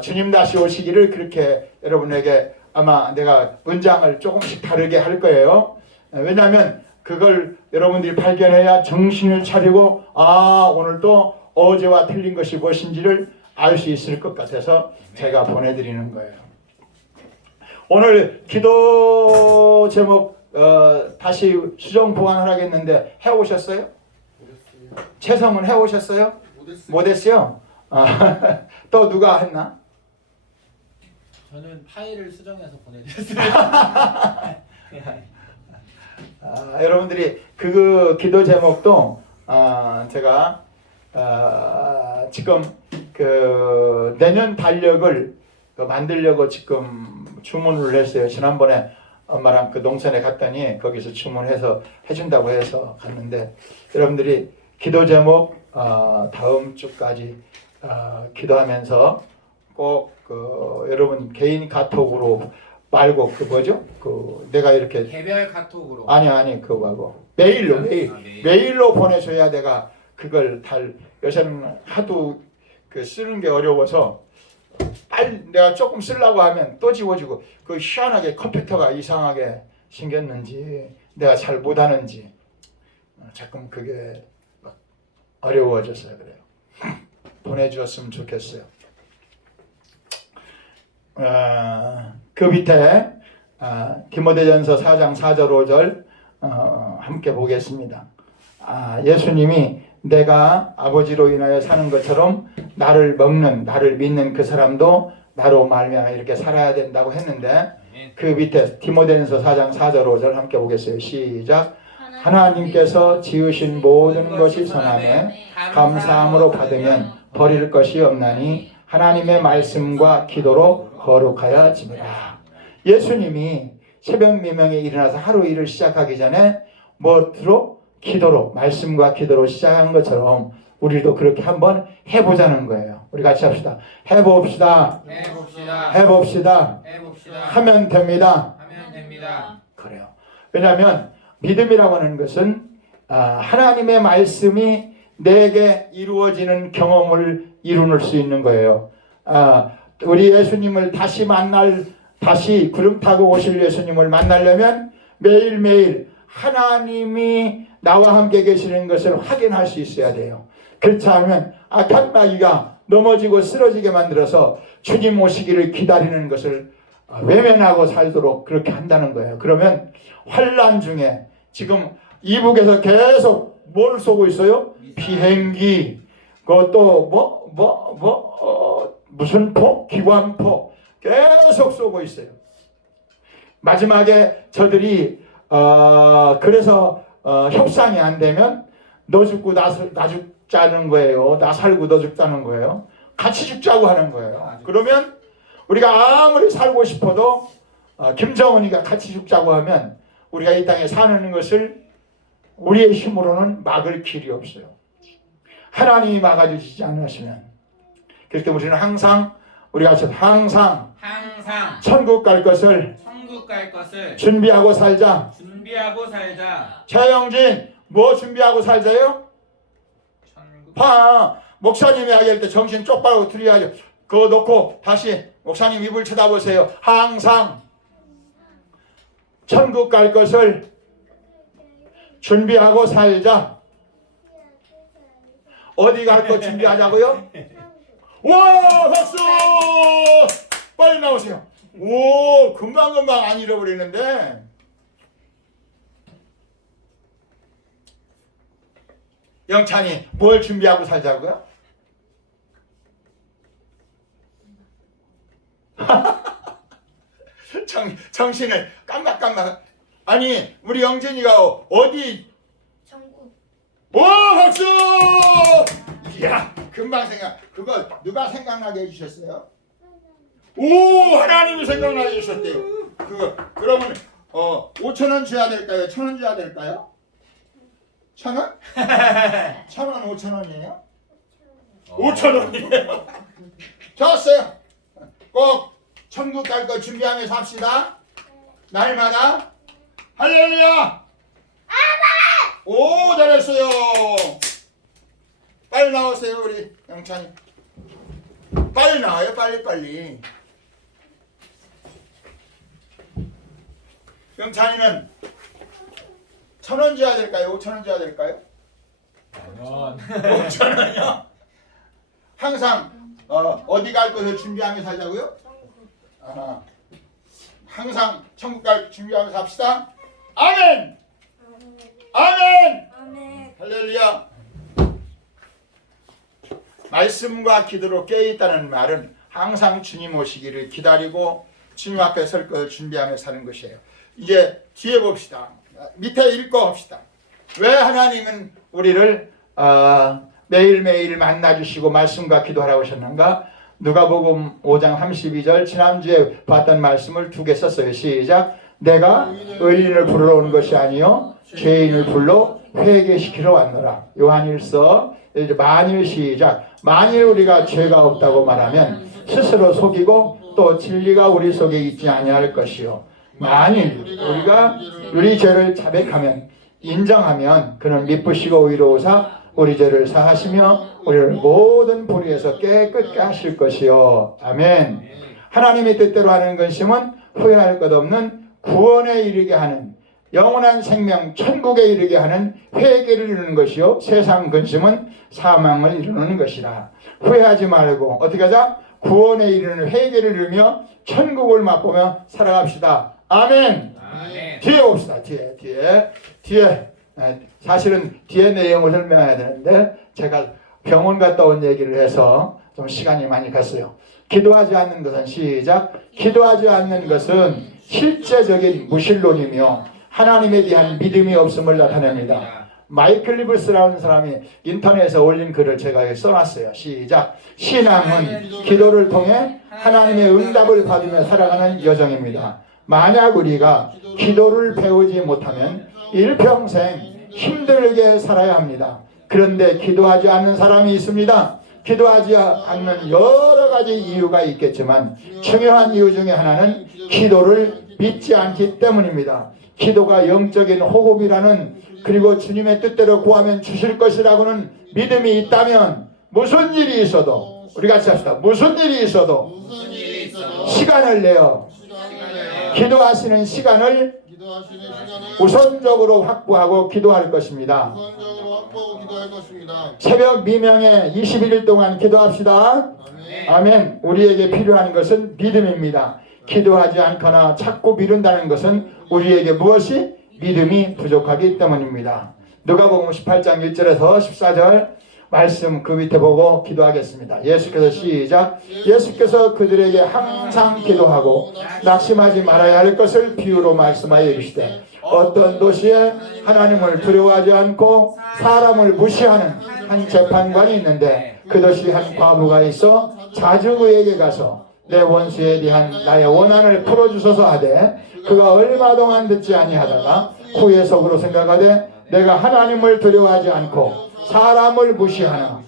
주님 다시 오시기를 그렇게 여러분에게 아마 내가 문장을 조금씩 다르게 할 거예요. 왜냐하면 그걸 여러분들이 발견해야 정신을 차리고 오늘 또 어제와 틀린 것이 무엇인지를 알 수 있을 것 같아서 제가 보내드리는 거예요. 오늘 기도 제목 다시 수정 보완하겠는데 해오셨어요? 채성은 해오셨어요? 못했어요? 또 누가 했나? 저는 파일을 수정해서 보내드렸어요. 여러분들이 그 기도 제목도 제가 지금 그 내년 달력을 만들려고 지금 주문을 했어요. 지난번에 엄마랑 그 농촌에 갔더니 거기서 주문해서 해준다고 해서 갔는데 여러분들이 기도 제목 다음 주까지 기도하면서 꼭 여러분 개인 카톡으로 말고 그 뭐죠? 그 내가 이렇게 개별 카톡으로. 아니 그거하고 메일로 보내줘야 내가 그걸 요새는 하도 그 쓰는 게 어려워서 빨리 내가 조금 쓰려고 하면 또 지워지고 그 희한하게 컴퓨터가 이상하게 생겼는지 내가 잘 못하는지 자꾸 그게 막 어려워져서 그래요. 보내주었으면 좋겠어요. 그 밑에 디모데전서 4장 4절 5절 함께 보겠습니다. 예수님이 내가 아버지로 인하여 사는 것처럼 나를 믿는 그 사람도 나로 말미암아 이렇게 살아야 된다고 했는데 그 밑에 디모데전서 4장 4절 5절 함께 보겠어요. 시작. 하나님께서 지으신 모든 것이 선함에 감사함으로 받으면 버릴 것이 없나니 하나님의 말씀과 기도로 거룩하여 지니라. 예수님이 새벽 미명에 일어나서 하루 일을 시작하기 전에 뭐로? 기도로, 말씀과 기도로 시작한 것처럼 우리도 그렇게 한번 해보자는 거예요. 우리 같이 합시다. 해봅시다. 하면 됩니다. 그래요. 왜냐하면 믿음이라고 하는 것은 하나님의 말씀이 내게 이루어지는 경험을 이룰 수 있는 거예요. 우리 예수님을 다시 구름 타고 오실 예수님을 만나려면 매일매일 하나님이 나와 함께 계시는 것을 확인할 수 있어야 돼요. 그렇지 않으면 악한 마귀가 넘어지고 쓰러지게 만들어서 주님 오시기를 기다리는 것을 외면하고 살도록 그렇게 한다는 거예요. 그러면 환난 중에 지금 이북에서 계속 뭘 쏘고 있어요? 비행기, 그것도 무슨 폭? 기관폭 계속 쏘고 있어요. 마지막에 저들이 그래서 협상이 안 되면 너 죽고 나 죽자는 거예요. 나 살고 너 죽자는 거예요. 같이 죽자고 하는 거예요. 그러면 우리가 아무리 살고 싶어도 김정은이가 같이 죽자고 하면 우리가 이 땅에 사는 것을 우리의 힘으로는 막을 길이 없어요. 하나님이 막아주시지 않으시면. 그렇기 때문에 우리는 항상 우리 같이 항상 항상 천국 갈 것을 천국 갈 것을 준비하고 살자. 준비하고 살자. 최영진, 뭐 준비하고 살자요? 천국. 목사님이 이야기할 때 정신 쪽바로 들여야죠. 그거 놓고 다시 목사님 입을 쳐다보세요. 항상 천국 갈 것을 준비하고 살자. 어디 갈 거 준비하자고요? 와, 박수! 빨리 나오세요. 오, 금방금방 안 잃어버리는데. 영찬이, 뭘 준비하고 살자고요? 정신을 깜빡깜빡. 아니, 우리 영진이가 어디? 천국. 오, 박수! 이야, 금방 그거 누가 생각나게 해주셨어요? 오, 하나님이 생각나게 해주셨대요. 그러면 5,000원 줘야 될까요? 1,000원 줘야 될까요? 1,000원? 1,000원, 5,000원이에요? 5,000원이에요. 좋았어요. 꼭 천국 갈 거 준비하면서 합시다. 날마다. 할렐루야! 오, 잘했어요. 빨리 나오세요, 우리 영찬이. 빨리 나와요, 빨리. 영찬이는 1,000원 줘야 될까요? 5,000원 줘야 될까요? 5,000원이요? 항상 어디 갈 것을 준비하면서 하자고요? 항상 천국 갈 준비하면서 합시다. 아멘! 아멘! 아멘. 할렐루야. 말씀과 기도로 깨어있다는 말은 항상 주님 오시기를 기다리고 주님 앞에 설 것을 준비하며 사는 것이에요. 이제 뒤에 봅시다. 밑에 읽고 합시다. 왜 하나님은 우리를 매일매일 만나주시고 말씀과 기도하라고 하셨는가? 누가복음 5장 32절 지난주에 봤던 말씀을 두 개 썼어요. 시작. 내가 의인을 부르러 온 것이 아니요 죄인을 불러 회개시키러 왔노라. 요한일서 이제 만일 시작. 만일 우리가 죄가 없다고 말하면 스스로 속이고 또 진리가 우리 속에 있지 아니할 것이요. 만일 우리가 우리 죄를 자백하면 인정하면 그는 미쁘시고 의로우사 우리 죄를 사하시며 우리를 모든 불의에서 깨끗게 하실 것이요. 아멘. 하나님의 뜻대로 하는 근심은 후회할 것 없는 구원에 이르게 하는 영원한 생명 천국에 이르게 하는 회개를 이루는 것이요. 세상 근심은 사망을 이루는 것이라. 후회하지 말고 어떻게 하자? 구원에 이르는 회개를 이루며 천국을 맛보며 살아갑시다. 아멘. 아멘. 뒤에 봅시다. 뒤에 사실은 뒤에 내용을 설명해야 되는데 제가 병원 갔다 온 얘기를 해서 좀 시간이 많이 갔어요. 기도하지 않는 것은 시작. 기도하지 않는 것은 실제적인 무신론이며 하나님에 대한 믿음이 없음을 나타냅니다. 마이클 리브스라는 사람이 인터넷에 올린 글을 제가 써놨어요. 시작. 신앙은 기도를 통해 하나님의 응답을 받으며 살아가는 여정입니다. 만약 우리가 기도를 배우지 못하면 일평생 힘들게 살아야 합니다. 그런데 기도하지 않는 사람이 있습니다. 기도하지 않는 여러 가지 이유가 있겠지만 중요한 이유 중에 하나는 기도를 믿지 않기 때문입니다. 기도가 영적인 호흡이라는 그리고 주님의 뜻대로 구하면 주실 것이라고는 믿음이 있다면 무슨 일이 있어도 우리 같이 합시다. 무슨 일이 있어도 시간을 내어 기도하시는 시간을 우선적으로 확보하고 기도할 것입니다. 새벽 미명에 21일 동안 기도합시다. 아멘. 우리에게 필요한 것은 믿음입니다. 기도하지 않거나 자꾸 미룬다는 것은 우리에게 무엇이? 믿음이 부족하기 때문입니다. 누가복음 18장 1절에서 14절 말씀 그 밑에 보고 기도하겠습니다. 예수께서 시작. 예수께서 그들에게 항상 기도하고 낙심하지 말아야 할 것을 비유로 말씀하여 이르시되 어떤 도시에 하나님을 두려워하지 않고 사람을 무시하는 한 재판관이 있는데 그 도시 한 과부가 있어 자주 그에게 가서 내 원수에 대한 나의 원한을 풀어주소서 하되 그가 얼마 동안 듣지 아니하다가 후에 속으로 생각하되 내가 하나님을 두려워하지 않고 사람을 무시하나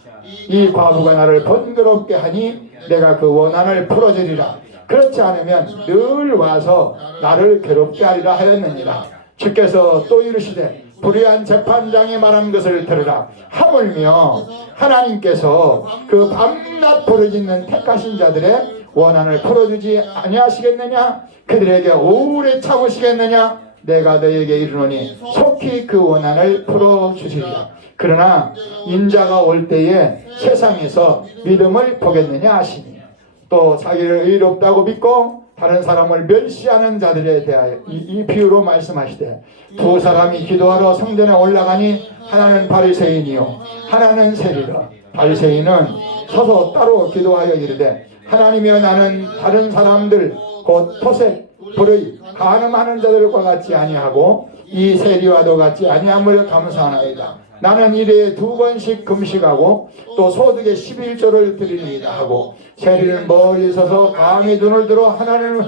이 과부가 나를 번거롭게 하니 내가 그 원한을 풀어주리라. 그렇지 않으면 늘 와서 나를 괴롭게 하리라 하였느니라. 주께서 또 이르시되 불의한 재판장이 말한 것을 들으라. 하물며 하나님께서 그 밤낮 부르짖는 택하신 자들의 원한을 풀어주지 아니하시겠느냐? 그들에게 오래 참으시겠느냐? 내가 너희에게 이르노니 속히 그 원한을 풀어주시리라. 그러나 인자가 올 때에 세상에서 믿음을 보겠느냐 하시니 또 자기를 의롭다고 믿고 다른 사람을 멸시하는 자들에 대하여 이 비유로 말씀하시되 두 사람이 기도하러 성전에 올라가니 하나는 바리새인이요 하나는 세리라. 바리새인은 서서 따로 기도하여 이르되 하나님이여 나는 다른 사람들 곧 토색 불의 간음하는 자들과 같지 아니하고 이 세리와도 같지 아니함을 감사하나이다. 나는 일에 2번씩 금식하고 또 소득의 11조를 드리리이다 하고 세리는 멀리 서서 감히 눈을 들어 하나님을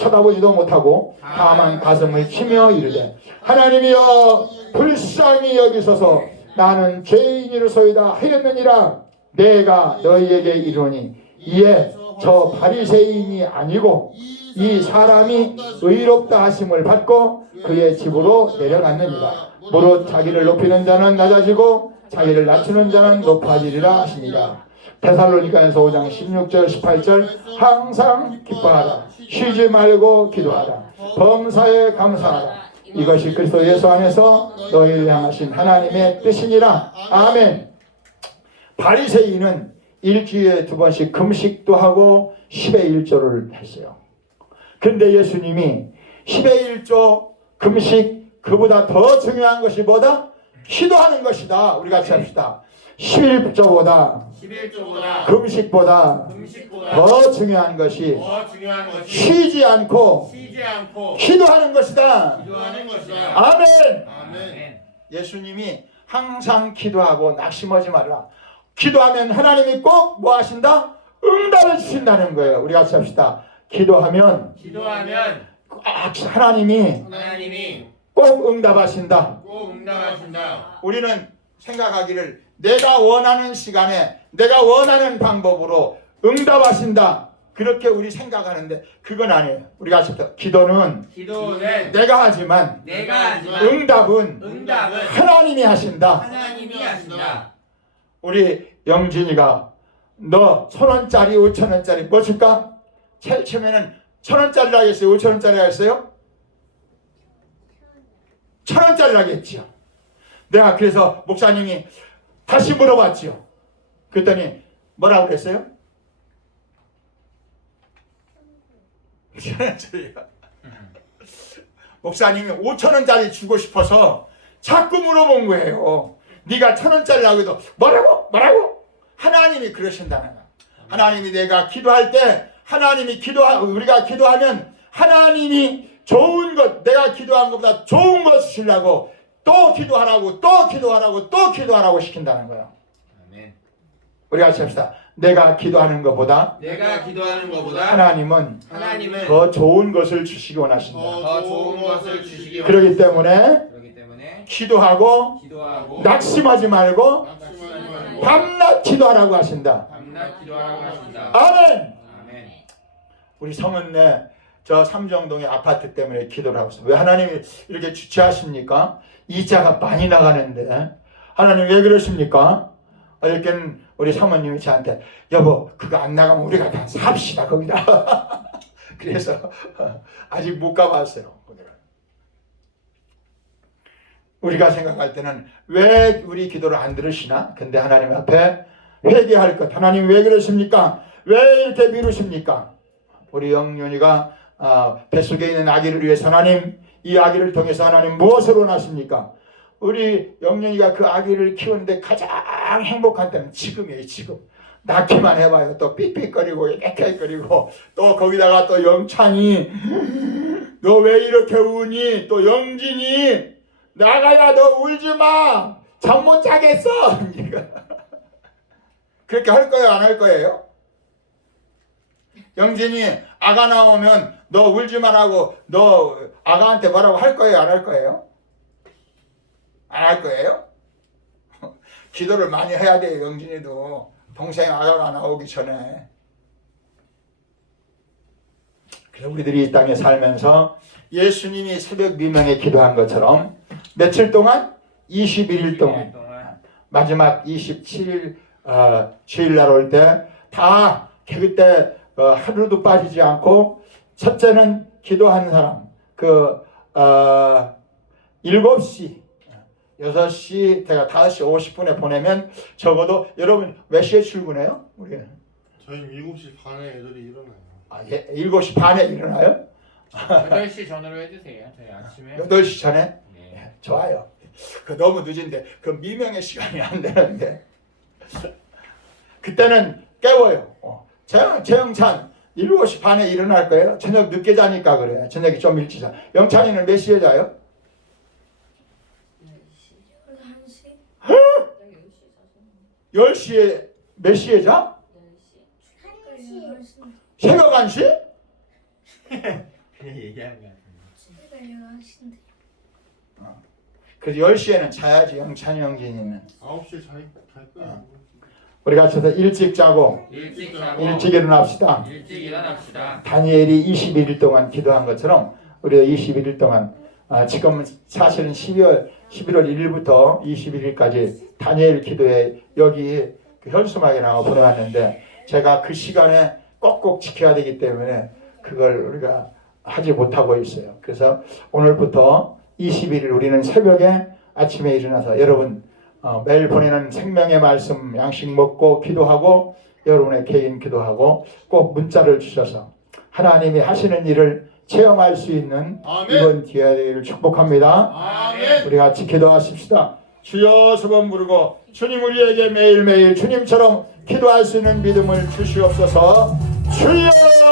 쳐다보지도 못하고 다만 가슴을 치며 이르되 하나님이여 불쌍히 여기소서 나는 죄인이로소이다 하였느니라. 내가 너희에게 이르노니 이에 저 바리새인이 아니고 이 사람이 의롭다 하심을 받고 그의 집으로 내려갔느니라. 무릇 자기를 높이는 자는 낮아지고 자기를 낮추는 자는 높아지리라 하시니라. 데살로니가전서 5장 16절 18절 항상 기뻐하라. 쉬지 말고 기도하라. 범사에 감사하라. 이것이 그리스도 예수 안에서 너희를 향하신 하나님의 뜻이니라. 아멘. 바리새인은 일주일에 2번씩 금식도 하고 10의 1조를 했어요. 근데 예수님이 10의 1조 금식 그보다 더 중요한 것이 뭐다? 기도하는 것이다. 우리 같이 합시다. 11조보다 금식보다 더 중요한 것이 쉬지 않고 기도하는 것이다. 아멘. 예수님이 항상 기도하고 낙심하지 말라. 기도하면 하나님이 꼭 뭐 하신다? 응답을 주신다는 거예요. 우리 같이 합시다. 기도하면 하나님이 꼭 응답하신다. 우리는 생각하기를 내가 원하는 시간에 내가 원하는 방법으로 응답하신다. 그렇게 우리 생각하는데 그건 아니에요. 우리 같이 합시다. 기도는 내가 하지만 응답은 하나님이 하신다. 우리 영진이가 너 1,000원짜리 5,000원짜리 뭐 줄까? 제일 처음에는 1,000원짜리를 하겠어요? 5,000원짜리 하겠어요? 1,000원짜리를 하겠지요. 내가 그래서 목사님이 다시 물어봤지요. 그랬더니 뭐라고 그랬어요? 1,000원짜리야. 목사님이 5,000원짜리 주고 싶어서 자꾸 물어본 거예요. 네가 1,000원짜리 하고도 뭐라고? 하나님이 그러신다는 거야. 하나님이 내가 기도할 때 우리가 기도하면 하나님이 좋은 것, 내가 기도한 것보다 좋은 것 주시려고 또 기도하라고 시킨다는 거예요. 아멘. 우리 같이 합시다. 내가 기도하는 것보다 하나님은 더 좋은 것을 주시기 원하신다. 그렇기 때문에 기도하고 낙심하지 말고 밤낮 기도하라고 하신다. 아멘. 우리 성은네 저 삼정동의 아파트 때문에 기도를 하고 있어요. 왜 하나님이 이렇게 주체하십니까? 이자가 많이 나가는데 하나님 왜 그러십니까? 어저께는 우리 사모님이 저한테 여보 그거 안 나가면 우리가 다 삽시다 거기다. 그래서 아직 못 가봤어요. 우리가 생각할 때는 왜 우리 기도를 안 들으시나? 근데 하나님 앞에 회개할 것. 하나님 왜 그러십니까? 왜 이렇게 미루십니까? 우리 영윤이가 뱃속에 있는 아기를 위해서 하나님 이 아기를 통해서 하나님 무엇을 원하십니까? 우리 영윤이가 그 아기를 키우는데 가장 행복한 때는 지금이에요. 지금 낳기만 해봐요. 또 삑삑거리고 깨끗거리고 또 거기다가 또 영찬이 너 왜 이렇게 우니? 또 영진이 나가야 너 울지마 잠 못 자겠어. 그렇게 할 거예요? 안 할 거예요? 영진이 아가 나오면 너 울지 말라고 너 아가한테 뭐라고 할 거예요? 안 할 거예요? 안 할 거예요? 기도를 많이 해야 돼요. 영진이도 동생 아가가 나오기 전에. 그래서 우리들이 이 땅에 살면서 예수님이 새벽 미명에 기도한 것처럼 며칠 동안? 21일 동안 마지막 27일 주일날 올 때 다 그때 하루도 빠지지 않고 첫째는 기도한 사람 7시 6시 제가 5시 50분에 보내면 적어도 여러분 몇 시에 출근해요? 우리 저희는 7시 반에 애들이 일어나요. 7시 반에 일어나요? 8시 전으로 해주세요. 저희 아침에. 8시 전에? 네. 좋아요. 너무 늦은데 그 미명의 시간이 안 되는데 그때는 깨워요. 재영찬 7시 반에 일어날 거예요. 저녁 늦게 자니까 그래요. 저녁이 좀 일찍 자. 영찬이는 몇 시에 자요? 10시에 몇 시에 자? 새벽 1시? 그냥 얘기하는 거 같은데. 그래서 10시에는 자야지. 영찬이 영진이는 9시에 잘 거예요. 우리 같이 일찍 자고 일찍 자고 일찍 일어납시다. 일찍 일어납시다. 다니엘이 21일 동안 기도한 것처럼 우리가 21일 동안 지금 사실은 11월 1일부터 21일까지 다니엘 기도에 여기 그 현수막에 나와 보내왔는데 제가 그 시간에 꼭꼭 지켜야 되기 때문에 그걸 우리가 하지 못하고 있어요. 그래서 오늘부터 21일 우리는 새벽에 아침에 일어나서 여러분 매일 보내는 생명의 말씀 양식 먹고 기도하고 여러분의 개인 기도하고 꼭 문자를 주셔서 하나님이 하시는 일을 체험할 수 있는 아멘. 이번 기회가 되기를 축복합니다. 아멘. 우리 같이 기도하십시다. 주여 수번 부르고 주님 우리에게 매일매일 주님처럼 기도할 수 있는 믿음을 주시옵소서. 주여